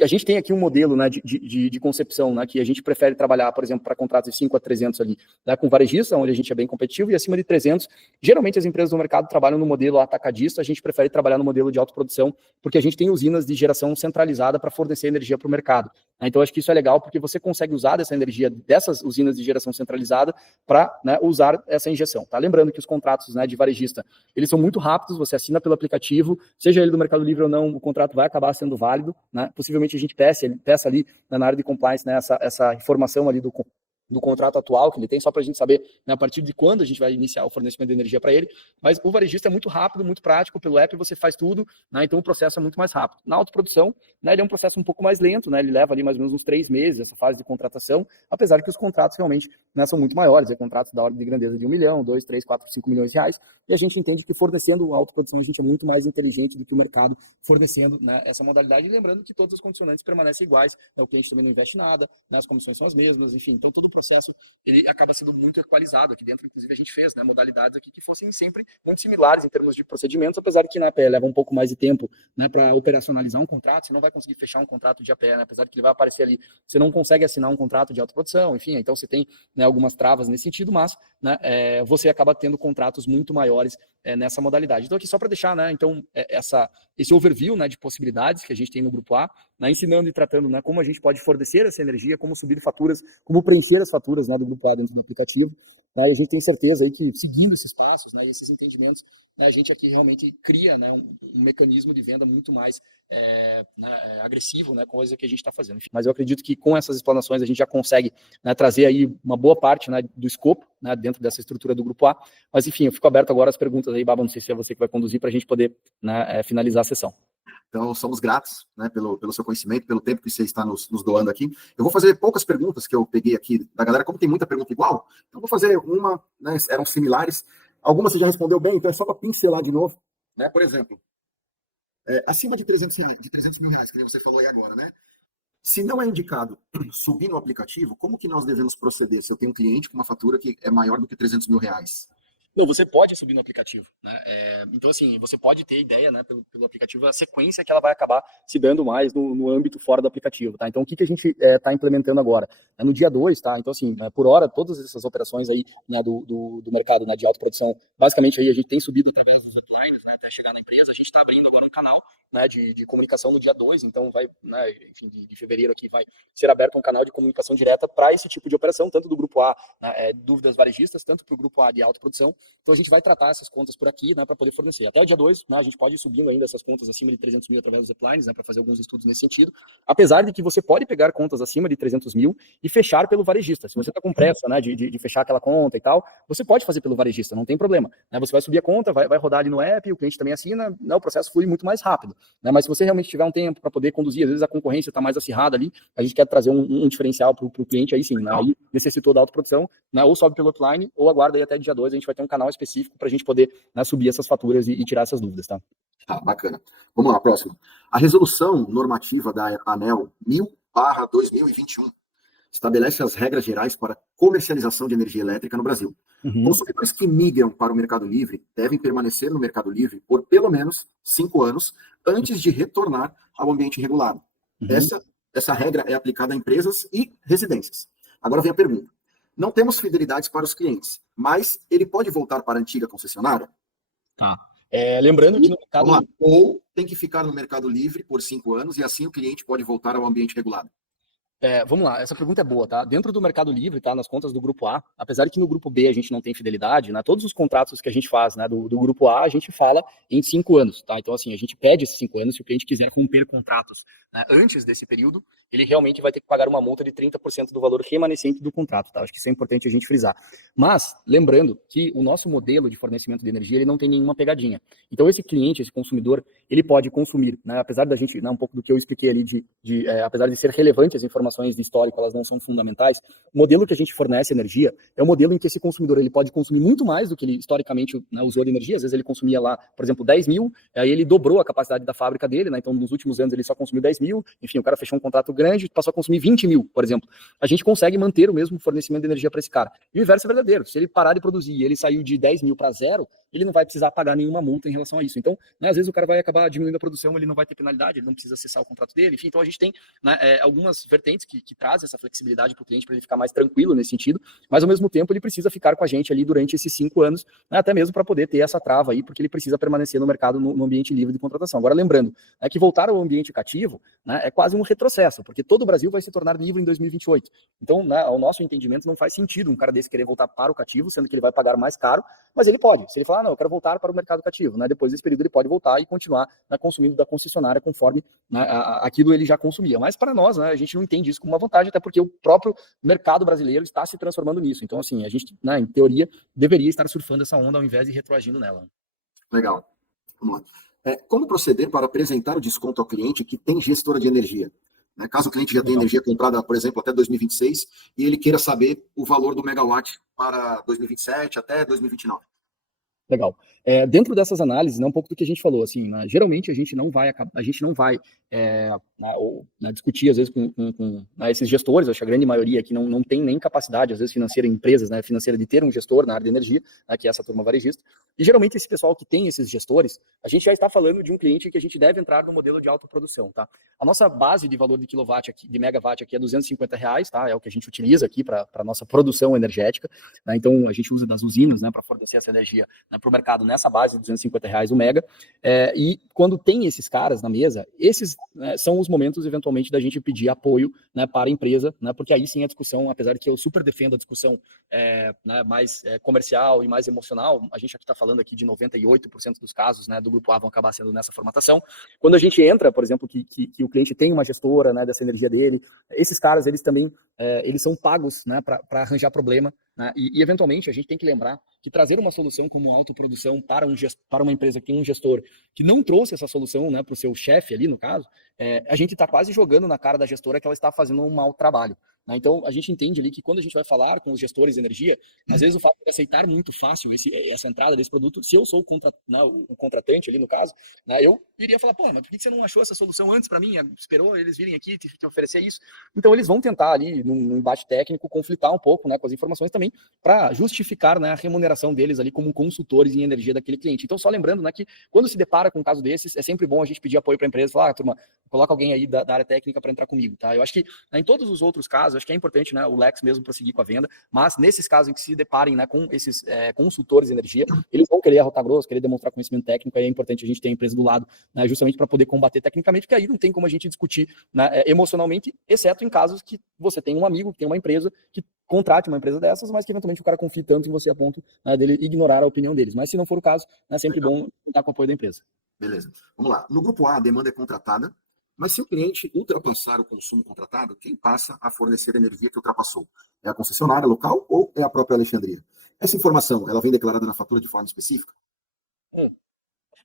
A gente tem aqui um modelo, né, de concepção, né, que a gente prefere trabalhar, por exemplo, para contratos de 5 a 300 ali, né, com varejista, onde a gente é bem competitivo, e acima de 300, geralmente as empresas do mercado trabalham no modelo atacadista, a gente prefere trabalhar no modelo de autoprodução, porque a gente tem usinas de geração centralizada para fornecer energia para o mercado. Então, acho que isso é legal, porque você consegue usar dessa energia dessas usinas de geração centralizada para, né, usar essa injeção. Tá? Lembrando que os contratos, né, de varejista, eles são muito rápidos, você assina pelo aplicativo, seja ele do Mercado Livre ou não, o contrato vai acabar sendo válido, né? Possivelmente a gente peça ali, né, na área de compliance, né, essa informação ali do contrato atual que ele tem, só para a gente saber, né, a partir de quando a gente vai iniciar o fornecimento de energia para ele. Mas o varejista é muito rápido, muito prático, pelo app você faz tudo, né, então o processo é muito mais rápido. Na autoprodução, né, ele é um processo um pouco mais lento, né, ele leva ali mais ou menos uns 3 meses, essa fase de contratação, apesar que os contratos realmente, né, são muito maiores, contratos da ordem de grandeza de 1 milhão, 2, 3, 4, 5 milhões de reais, e a gente entende que fornecendo autoprodução a gente é muito mais inteligente do que o mercado fornecendo, né, essa modalidade, e lembrando que todos os condicionantes permanecem iguais, né, o cliente também não investe nada, né, as comissões são as mesmas, enfim, então todo o processo ele acaba sendo muito equalizado. Aqui dentro, inclusive, a gente fez, né, modalidades aqui que fossem sempre muito similares em termos de procedimentos, apesar de que na APE leva um pouco mais de tempo, né, para operacionalizar um contrato. Você não vai conseguir fechar um contrato de APE, né, apesar de que ele vai aparecer ali. Você não consegue assinar um contrato de autoprodução, enfim, então você tem, né, algumas travas nesse sentido, mas, né, você acaba tendo contratos muito maiores nessa modalidade. Então, aqui só para deixar, né, então, esse overview, né, de possibilidades que a gente tem no Grupo A, né, ensinando e tratando, né, como a gente pode fornecer essa energia, como subir faturas, como preencher as faturas, né, do Grupo A dentro do aplicativo. Né, e a gente tem certeza aí que, seguindo esses passos, né, esses entendimentos, né, a gente aqui realmente cria, né, um mecanismo de venda muito mais né, agressivo, né, coisa que a gente está fazendo. Enfim, mas eu acredito que com essas explanações a gente já consegue, né, trazer aí uma boa parte, né, do escopo, né, dentro dessa estrutura do Grupo A. Mas enfim, eu fico aberto agora às perguntas aí, Baba, não sei se é você que vai conduzir para a gente poder, né, finalizar a sessão. Então, somos gratos, né, pelo seu conhecimento, pelo tempo que você está nos doando aqui. Eu vou fazer poucas perguntas que eu peguei aqui da galera, como tem muita pergunta igual, então eu vou fazer uma, né, eram similares. Algumas você já respondeu bem, então é só para pincelar de novo. Né? Por exemplo, acima de 300 mil reais, que você falou aí agora, né? Se não é indicado subir no aplicativo, como que nós devemos proceder se eu tenho um cliente com uma fatura que é maior do que 300 mil reais? Não, você pode subir no aplicativo, né? Então, assim, você pode ter ideia, né, pelo aplicativo, a sequência que ela vai acabar se dando mais no âmbito fora do aplicativo, tá? Então, o que a gente está implementando agora? No dia 2, tá? Então, assim, por hora, todas essas operações aí, né, do mercado, né, de autoprodução, basicamente aí a gente tem subido através dos uplines, né, até chegar na empresa. A gente está abrindo agora um canal, né, de comunicação no dia 2, então vai, né, enfim, de fevereiro aqui vai ser aberto um canal de comunicação direta para esse tipo de operação, tanto do Grupo A, né, dúvidas varejistas, tanto para o Grupo A de autoprodução. Então a gente vai tratar essas contas por aqui, né, para poder fornecer. Até o dia 2, né, a gente pode ir subindo ainda essas contas acima de 300 mil através dos uplines, né, para fazer alguns estudos nesse sentido, apesar de que você pode pegar contas acima de 300 mil e fechar pelo varejista. Se você está com pressa, né, de fechar aquela conta e tal, você pode fazer pelo varejista, não tem problema. Né, você vai subir a conta, vai rodar ali no app, o cliente também assina, né, o processo flui muito mais rápido. Né, mas se você realmente tiver um tempo para poder conduzir, às vezes a concorrência está mais acirrada ali, a gente quer trazer um diferencial para o cliente, aí sim, né, aí necessitou da autoprodução, né, ou sobe pelo upline, ou aguarda aí até dia 2, a gente vai ter um canal específico para a gente poder, né, subir essas faturas e tirar essas dúvidas, tá? Tá, bacana. Vamos lá, próximo. A resolução normativa da ANEEL 1000/2021 estabelece as regras gerais para comercialização de energia elétrica no Brasil. Consumidores que migram para o Mercado Livre devem permanecer no Mercado Livre por pelo menos 5 anos antes de retornar ao ambiente regulado. Essa regra é aplicada a empresas e residências. Agora vem a pergunta. Não temos fidelidades para os clientes, mas ele pode voltar para a antiga concessionária? Tá. Lembrando que no mercado... Ou tem que ficar no Mercado Livre por 5 anos e assim o cliente pode voltar ao ambiente regulado? Vamos lá, essa pergunta é boa, tá? Dentro do Mercado Livre, tá? Nas contas do Grupo A, apesar de que no Grupo B a gente não tem fidelidade, né? Todos os contratos que a gente faz, né, do Grupo A, a gente fala em 5 anos, tá? Então, assim, a gente pede esses 5 anos, se o cliente quiser romper contratos, né, antes desse período, ele realmente vai ter que pagar uma multa de 30% do valor remanescente do contrato, tá? Acho que isso é importante a gente frisar. Mas, lembrando que o nosso modelo de fornecimento de energia, ele não tem nenhuma pegadinha. Então, esse cliente, esse consumidor, ele pode consumir, né? Apesar da gente, né, um pouco do que eu expliquei ali, apesar de ser relevante as informações de histórico, elas não são fundamentais. O modelo que a gente fornece energia é um modelo em que esse consumidor ele pode consumir muito mais do que ele historicamente, né, usou de energia. Às vezes ele consumia lá, por exemplo, 10 mil, aí ele dobrou a capacidade da fábrica dele, né? Então nos últimos anos ele só consumiu 10 mil, enfim, o cara fechou um contrato grande, passou a consumir 20 mil, por exemplo. A gente consegue manter o mesmo fornecimento de energia para esse cara. E o inverso é verdadeiro. Se ele parar de produzir e ele saiu de 10 mil para zero, ele não vai precisar pagar nenhuma multa em relação a isso. Então, né, às vezes o cara vai acabar diminuindo a produção, ele não vai ter penalidade, ele não precisa acessar o contrato dele, enfim. Então a gente tem, né, algumas vertentes que trazem essa flexibilidade para o cliente, para ele ficar mais tranquilo nesse sentido, mas ao mesmo tempo ele precisa ficar com a gente ali durante esses 5 anos, né, até mesmo para poder ter essa trava aí, porque ele precisa permanecer no mercado, no ambiente livre de contratação. Agora, lembrando, né, que voltar ao ambiente cativo, né, é quase um retrocesso, porque todo o Brasil vai se tornar livre em 2028. Então, né, ao nosso entendimento, não faz sentido um cara desse querer voltar para o cativo, sendo que ele vai pagar mais caro, mas ele pode. Se ele falar, não, eu quero voltar para o mercado cativo, né, depois desse período ele pode voltar e continuar, né, consumindo da concessionária conforme, né, aquilo ele já consumia. Mas para nós, né, a gente não entende isso como uma vantagem, até porque o próprio mercado brasileiro está se transformando nisso. Então, assim, a gente, né, em teoria, deveria estar surfando essa onda ao invés de retroagindo nela. Legal. Vamos lá. Como proceder para apresentar o desconto ao cliente que tem gestora de energia? Né, caso o cliente já tenha energia comprada, por exemplo, até 2026, e ele queira saber o valor do megawatt para 2027 até 2029. Legal. Dentro dessas análises, né, um pouco do que a gente falou, assim, né, geralmente a gente não vai discutir, às vezes, com né, esses gestores. Acho que a grande maioria aqui não tem nem capacidade, às vezes, financeira, empresas, né, financeira, de ter um gestor na área de energia, né, que é essa turma varejista. E geralmente esse pessoal que tem esses gestores, a gente já está falando de um cliente que a gente deve entrar no modelo de autoprodução, tá? A nossa base de valor de quilowatt aqui, de megawatt aqui é R$250, tá? É o que a gente utiliza aqui para a nossa produção energética, né? Então a gente usa das usinas, né, para fornecer essa energia, né, para o mercado nessa base de R$250 o mega. E quando tem esses caras na mesa, esses, né, são os momentos eventualmente da gente pedir apoio, né, para a empresa, né, porque aí sim a discussão, apesar de que eu super defendo a discussão né, mais comercial e mais emocional, a gente aqui está falando aqui de 98% dos casos, né, do grupo A vão acabar sendo nessa formatação. Quando a gente entra, por exemplo, que o cliente tem uma gestora, né, dessa energia dele, esses caras, eles também eles são pagos, né, para arranjar problema, né, e eventualmente a gente tem que lembrar que trazer uma solução como autoprodução para uma empresa que tem um gestor que não trouxe essa solução, né, para o seu chefe ali, no caso, a gente está quase jogando na cara da gestora que ela está fazendo um mau trabalho. Né? Então, a gente entende ali que quando a gente vai falar com os gestores de energia, às vezes o fato de aceitar muito fácil essa entrada desse produto, se eu sou o contratante ali, no caso, né, eu iria falar, pô, mas por que você não achou essa solução antes para mim? Esperou eles virem aqui te oferecer isso? Então, eles vão tentar ali, num embate técnico, conflitar um pouco, né, com as informações também, para justificar, né, a remuneração deles ali como consultores em energia daquele cliente. Então, só lembrando, né, que quando se depara com um caso desses, é sempre bom a gente pedir apoio para a empresa, falar, turma, coloca alguém aí da área técnica para entrar comigo, tá? Eu acho que, né, em todos os outros casos, acho que é importante, né, o Lex mesmo prosseguir com a venda, mas nesses casos em que se deparem, né, com esses consultores de energia, eles vão querer arrotar grosso, querer demonstrar conhecimento técnico, aí é importante a gente ter a empresa do lado, né, justamente para poder combater tecnicamente, porque aí não tem como a gente discutir, né, emocionalmente, exceto em casos que você tem um amigo, que tem uma empresa, que contrate uma empresa dessas, mas que eventualmente o cara confie tanto em você a ponto, né, dele ignorar a opinião deles. Mas se não for o caso, é sempre bom contar com o apoio da empresa. Beleza. Vamos lá. No grupo A, a demanda é contratada, mas se o cliente ultrapassar o consumo contratado, quem passa a fornecer a energia que ultrapassou? É a concessionária local ou é a própria Alexandria? Essa informação, ela vem declarada na fatura de forma específica?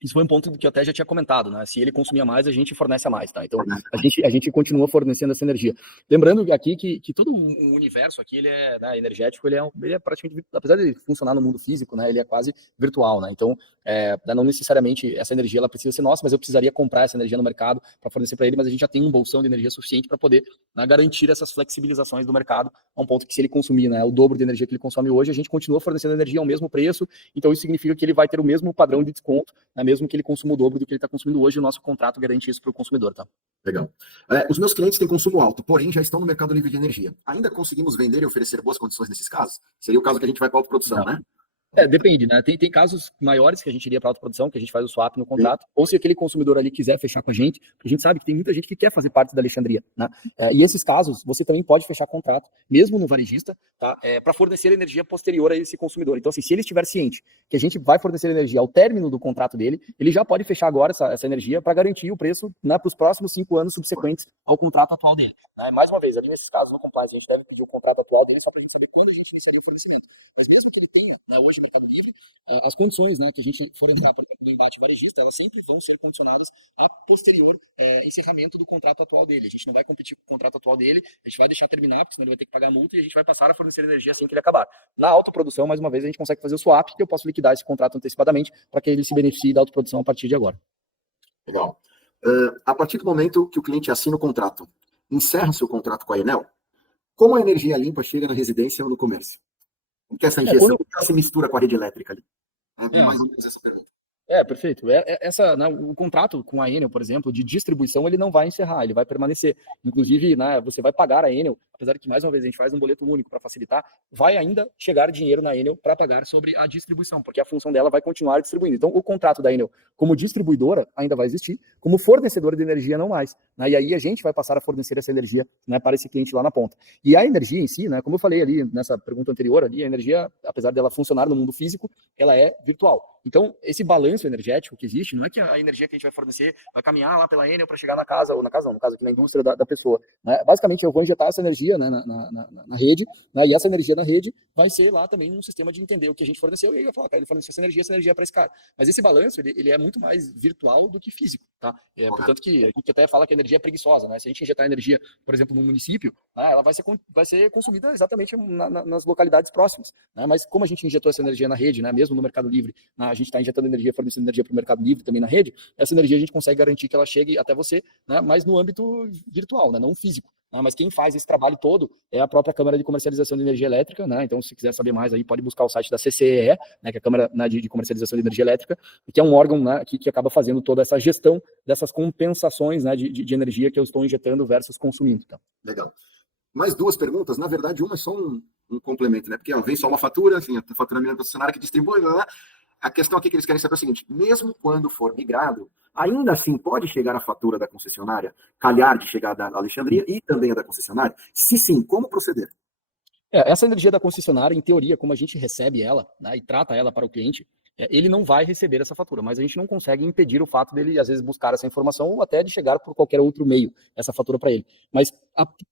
Isso foi um ponto que eu até já tinha comentado, né? Se ele consumia mais, a gente fornece a mais, tá? Então, a gente continua fornecendo essa energia. Lembrando aqui que todo o universo aqui, ele é, né, energético, ele é praticamente, apesar de funcionar no mundo físico, né, ele é quase virtual, né? Então, não necessariamente essa energia, ela precisa ser nossa, mas eu precisaria comprar essa energia no mercado para fornecer para ele, mas a gente já tem um bolsão de energia suficiente para poder, né, garantir essas flexibilizações do mercado, a um ponto que se ele consumir, né, o dobro de energia que ele consome hoje, a gente continua fornecendo energia ao mesmo preço, então isso significa que ele vai ter o mesmo padrão de desconto, né, mesmo que ele consuma o dobro do que ele está consumindo hoje, o nosso contrato garante isso para o consumidor, tá? Legal. Os meus clientes têm consumo alto, porém já estão no mercado livre de energia. Ainda conseguimos vender e oferecer boas condições nesses casos? Seria o caso que a gente vai para a autoprodução, né? Depende, né? Tem casos maiores que a gente iria para autoprodução, que a gente faz o swap no contrato, ou se aquele consumidor ali quiser fechar com a gente, porque a gente sabe que tem muita gente que quer fazer parte da Alexandria, né? E esses casos, você também pode fechar contrato, mesmo no varejista, tá? Para fornecer energia posterior a esse consumidor. Então, assim, se ele estiver ciente que a gente vai fornecer energia ao término do contrato dele, ele já pode fechar agora essa energia para garantir o preço, né, para os próximos 5 anos subsequentes ao contrato atual dele. Né? Mais uma vez, ali nesses casos no compliance, a gente deve pedir o contrato atual dele só para a gente saber quando a gente iniciaria o fornecimento. Mas mesmo que ele tenha, né, hoje no Mercado Livre, as condições, né, que a gente for entrar no embate varejista, elas sempre vão ser condicionadas a posterior encerramento do contrato atual dele. A gente não vai competir com o contrato atual dele, a gente vai deixar terminar, porque senão ele vai ter que pagar multa, e a gente vai passar a fornecer energia assim que ele acabar. Na autoprodução, mais uma vez, a gente consegue fazer o swap, que eu posso liquidar esse contrato antecipadamente para que ele se beneficie da autoprodução a partir de agora. Legal. A partir do momento que o cliente assina o contrato, encerra seu contrato com a Enel, como a energia limpa chega na residência ou no comércio? Como que essa injeção se mistura com a rede elétrica ali? Mais ou menos essa pergunta. Perfeito. Né, o contrato com a Enel, por exemplo, de distribuição, ele não vai encerrar, ele vai permanecer. Inclusive, né, você vai pagar a Enel, apesar de que, mais uma vez, a gente faz um boleto único para facilitar, vai ainda chegar dinheiro na Enel para pagar sobre a distribuição, porque a função dela vai continuar distribuindo. Então, o contrato da Enel como distribuidora ainda vai existir, como fornecedora de energia não mais. Né, e aí a gente vai passar a fornecer essa energia, né, para esse cliente lá na ponta. E a energia em si, né, como eu falei ali nessa pergunta anterior, ali, a energia, apesar dela funcionar no mundo físico, ela é virtual. Então, esse balanço energético que existe, não é que a energia que a gente vai fornecer vai caminhar lá pela Enel para chegar na casa, ou na casa não, no caso aqui na indústria da pessoa. Né? Basicamente, eu vou injetar essa energia, né, na rede, né, e essa energia na rede vai ser lá também um sistema de entender o que a gente forneceu, e aí vai falar, cara, ele forneceu essa energia para esse cara. Mas esse balanço, ele é muito mais virtual do que físico, tá? Portanto que a gente até fala que a energia é preguiçosa, né? Se a gente injetar energia, por exemplo, no município, né, ela vai ser consumida exatamente nas localidades próximas, né? Mas como a gente injetou essa energia na rede, né, mesmo no Mercado Livre, né, a gente está injetando energia, fornecendo energia para o Mercado Livre também na rede, essa energia a gente consegue garantir que ela chegue até você, né, mas no âmbito virtual, né, não físico. Né, mas quem faz esse trabalho todo é a própria Câmara de Comercialização de Energia Elétrica, né? Então, se quiser saber mais aí, pode buscar o site da CCEE, né, que é a Câmara, né, de Comercialização de Energia Elétrica, que é um órgão, né, que acaba fazendo toda essa gestão dessas compensações, né, de energia que eu estou injetando versus consumindo. Então. Legal. Mais 2 perguntas, na verdade, uma é só um complemento, né? Porque vem só uma fatura, assim, a faturamento da concessionária que distribui, né? A questão aqui que eles querem saber é o seguinte: mesmo quando for migrado, ainda assim pode chegar a fatura da concessionária, calhar de chegar da Alexandria e também a da concessionária? Se sim, como proceder? Essa energia da concessionária, em teoria, como a gente recebe ela, né, e trata ela para o cliente, ele não vai receber essa fatura, mas a gente não consegue impedir o fato dele, às vezes, buscar essa informação ou até de chegar por qualquer outro meio, essa fatura para ele. Mas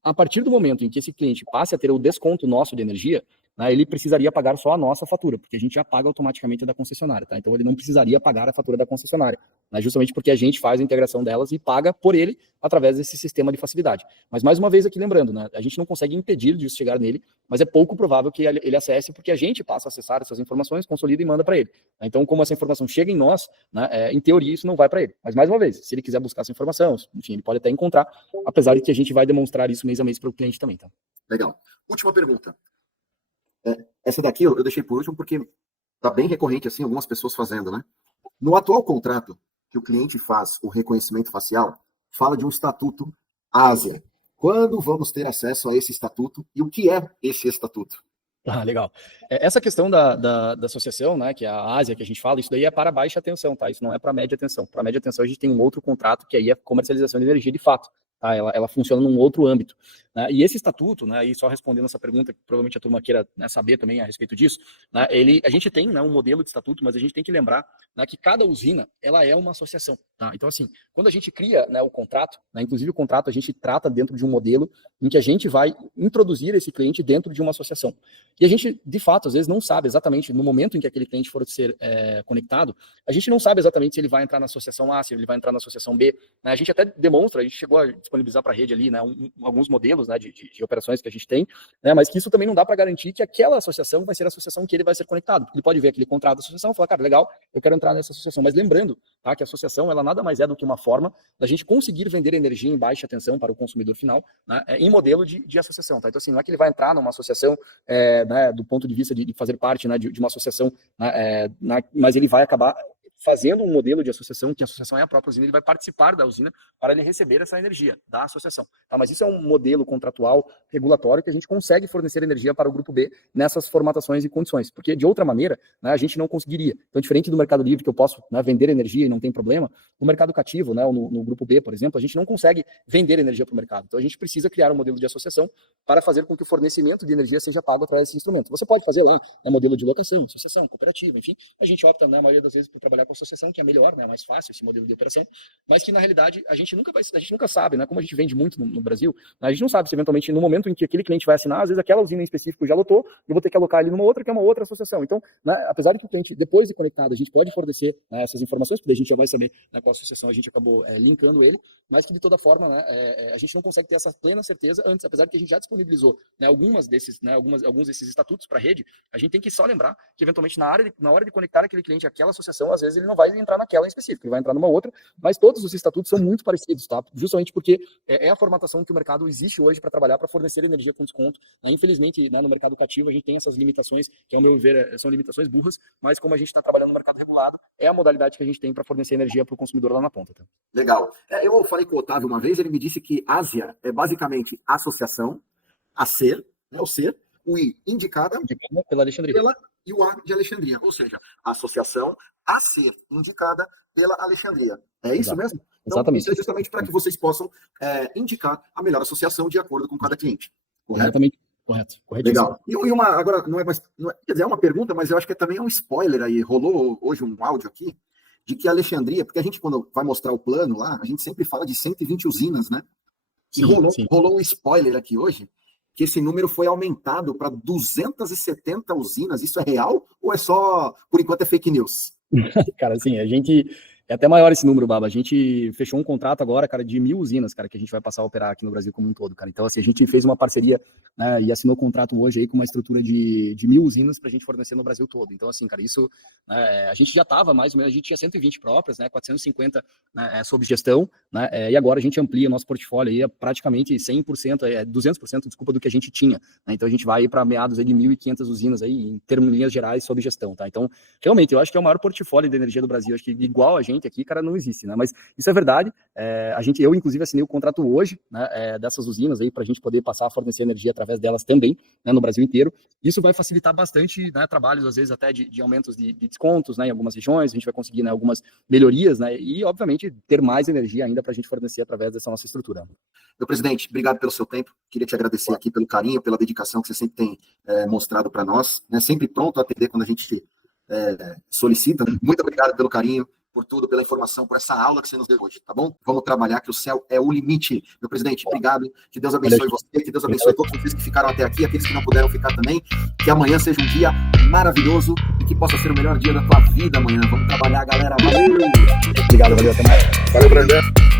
a partir do momento em que esse cliente passe a ter o desconto nosso de energia, né, ele precisaria pagar só a nossa fatura, porque a gente já paga automaticamente a da concessionária, tá? Então ele não precisaria pagar a fatura da concessionária, né, justamente porque a gente faz a integração delas e paga por ele através desse sistema de facilidade. Mas mais uma vez aqui lembrando, né, a gente não consegue impedir de isso chegar nele, mas é pouco provável que ele acesse, porque a gente passa a acessar essas informações, consolida e manda para ele. Então, como essa informação chega em nós, né, em teoria isso não vai para ele. Mas mais uma vez, se ele quiser buscar essa informação, enfim, ele pode até encontrar, apesar de que a gente vai demonstrar isso mês a mês para o cliente também, tá? Legal. Última pergunta. Essa daqui eu deixei por último porque está bem recorrente, assim, algumas pessoas fazendo, né? No atual contrato que o cliente faz o reconhecimento facial, fala de um estatuto Ásia. Quando vamos ter acesso a esse estatuto e o que é esse estatuto? Legal. Essa questão da associação, né, que é a Ásia que a gente fala, isso daí é para baixa tensão, tá? Isso não é para média tensão. Para média tensão a gente tem um outro contrato que aí é comercialização de energia de fato. Tá? Ela funciona num outro âmbito. Né? E esse estatuto, né, e só respondendo essa pergunta, que provavelmente a turma queira, né, saber também a respeito disso, né, a gente tem, né, um modelo de estatuto, mas a gente tem que lembrar, né, que cada usina ela é uma associação. Tá? Então, assim, quando a gente cria, né, o contrato, né, inclusive o contrato a gente trata dentro de um modelo em que a gente vai introduzir esse cliente dentro de uma associação. E a gente, de fato, às vezes não sabe exatamente, no momento em que aquele cliente for ser conectado, a gente não sabe exatamente se ele vai entrar na associação A, se ele vai entrar na associação B. Né? A gente até demonstra, a gente chegou a disponibilizar para a rede ali, né, alguns modelos, né, de operações que a gente tem, né, mas que isso também não dá para garantir que aquela associação vai ser a associação que ele vai ser conectado. Ele pode ver aquele contrato da associação e falar, cara, legal, eu quero entrar nessa associação. Mas lembrando, tá, que a associação ela nada mais é do que uma forma da gente conseguir vender energia em baixa tensão para o consumidor final, né, em modelo de associação. Tá? Então, assim, não é que ele vai entrar numa associação né, do ponto de vista de fazer parte, né, de uma associação, né, mas ele vai acabar fazendo um modelo de associação, que a associação é a própria usina, ele vai participar da usina para ele receber essa energia da associação. Tá? Mas isso é um modelo contratual regulatório que a gente consegue fornecer energia para o grupo B nessas formatações e condições, porque de outra maneira, né, a gente não conseguiria. Então, diferente do mercado livre, que eu posso, né, vender energia e não tem problema, no mercado cativo, né, no grupo B, por exemplo, a gente não consegue vender energia para o mercado. Então, a gente precisa criar um modelo de associação para fazer com que o fornecimento de energia seja pago através desse instrumento. Você pode fazer lá, né, modelo de locação, associação, cooperativa, enfim, a gente opta, né, a maioria das vezes, por trabalhar com associação, que é melhor, né, mais fácil esse modelo de operação, mas que na realidade a gente nunca sabe, né, como a gente vende muito no Brasil, a gente não sabe se eventualmente no momento em que aquele cliente vai assinar, às vezes aquela usina em específico já lotou, eu vou ter que alocar ali numa outra, que é uma outra associação. Então, né, apesar de que o cliente, depois de conectado, a gente pode fornecer, né, essas informações, porque a gente já vai saber, né, qual associação a gente acabou linkando ele, mas que de toda forma, né, a gente não consegue ter essa plena certeza antes, apesar de que a gente já disponibilizou, né, alguns desses estatutos para a rede, a gente tem que só lembrar que eventualmente na hora de conectar aquele cliente àquela associação, às vezes ele não vai entrar naquela em específico, ele vai entrar numa outra, mas todos os estatutos são muito parecidos, tá? Justamente porque é a formatação que o mercado existe hoje para trabalhar, para fornecer energia com desconto. Infelizmente, né, no mercado cativo, a gente tem essas limitações, que ao meu ver são limitações burras, mas como a gente está trabalhando no mercado regulado, é a modalidade que a gente tem para fornecer energia para o consumidor lá na ponta. Tá? Legal. Eu falei com o Otávio uma vez, ele me disse que Ásia é basicamente associação, a ser, né, o ser, o I indicada pela Alexandria. E o A de Alexandria, ou seja, a associação a ser indicada pela Alexandria. É isso Exato. mesmo? Então, Exatamente. isso é justamente para que vocês possam indicar a melhor associação de acordo com cada cliente. Correto? Exatamente. Correto. Legal. E uma, agora, não é mais, quer dizer, é uma pergunta, mas eu acho que também é um spoiler aí. Rolou hoje um áudio aqui de que a Alexandria, porque a gente, quando vai mostrar o plano lá, a gente sempre fala de 120 usinas, né? E rolou um spoiler aqui hoje, que esse número foi aumentado para 270 usinas. Isso é real ou é só, por enquanto, é fake news? Cara, assim, a gente... É até maior esse número, Baba. A gente fechou um contrato agora, cara, de 1.000 usinas, cara, que a gente vai passar a operar aqui no Brasil como um todo, cara. Então, assim, a gente fez uma parceria, né, e assinou o contrato hoje aí com uma estrutura de 1.000 usinas pra gente fornecer no Brasil todo. Então, assim, cara, isso, né, a gente já tava mais ou menos, a gente tinha 120 próprias, né, 450 né, sob gestão, né, e agora a gente amplia o nosso portfólio aí a praticamente 100%, 200%, desculpa, do que a gente tinha, né. Então, a gente vai para meados aí de 1.500 usinas aí, em termos de linhas gerais, sob gestão, tá? Então, realmente, eu acho que é o maior portfólio de energia do Brasil. Acho que igual a gente aqui, cara, não existe, né? Mas isso é verdade. Eu, inclusive, assinei o contrato hoje, né, dessas usinas aí, para a gente poder passar a fornecer energia através delas também, né, no Brasil inteiro. Isso vai facilitar bastante, né, trabalhos, às vezes, até de aumentos de descontos, né, em algumas regiões. A gente vai conseguir, né, algumas melhorias, né, e, obviamente, ter mais energia ainda para a gente fornecer através dessa nossa estrutura. Meu presidente, obrigado pelo seu tempo. Queria te agradecer aqui pelo carinho, pela dedicação que você sempre tem mostrado para nós, né, sempre pronto a atender quando a gente solicita. Muito obrigado pelo carinho, por tudo, pela informação, por essa aula que você nos deu hoje, tá bom? Vamos trabalhar, que o céu é o limite. Meu presidente, obrigado. Que Deus abençoe você, que Deus abençoe todos vocês que ficaram até aqui, aqueles que não puderam ficar também. Que amanhã seja um dia maravilhoso e que possa ser o melhor dia da tua vida amanhã. Vamos trabalhar, galera. Valeu! Obrigado, valeu, até mais. Valeu, Brandão.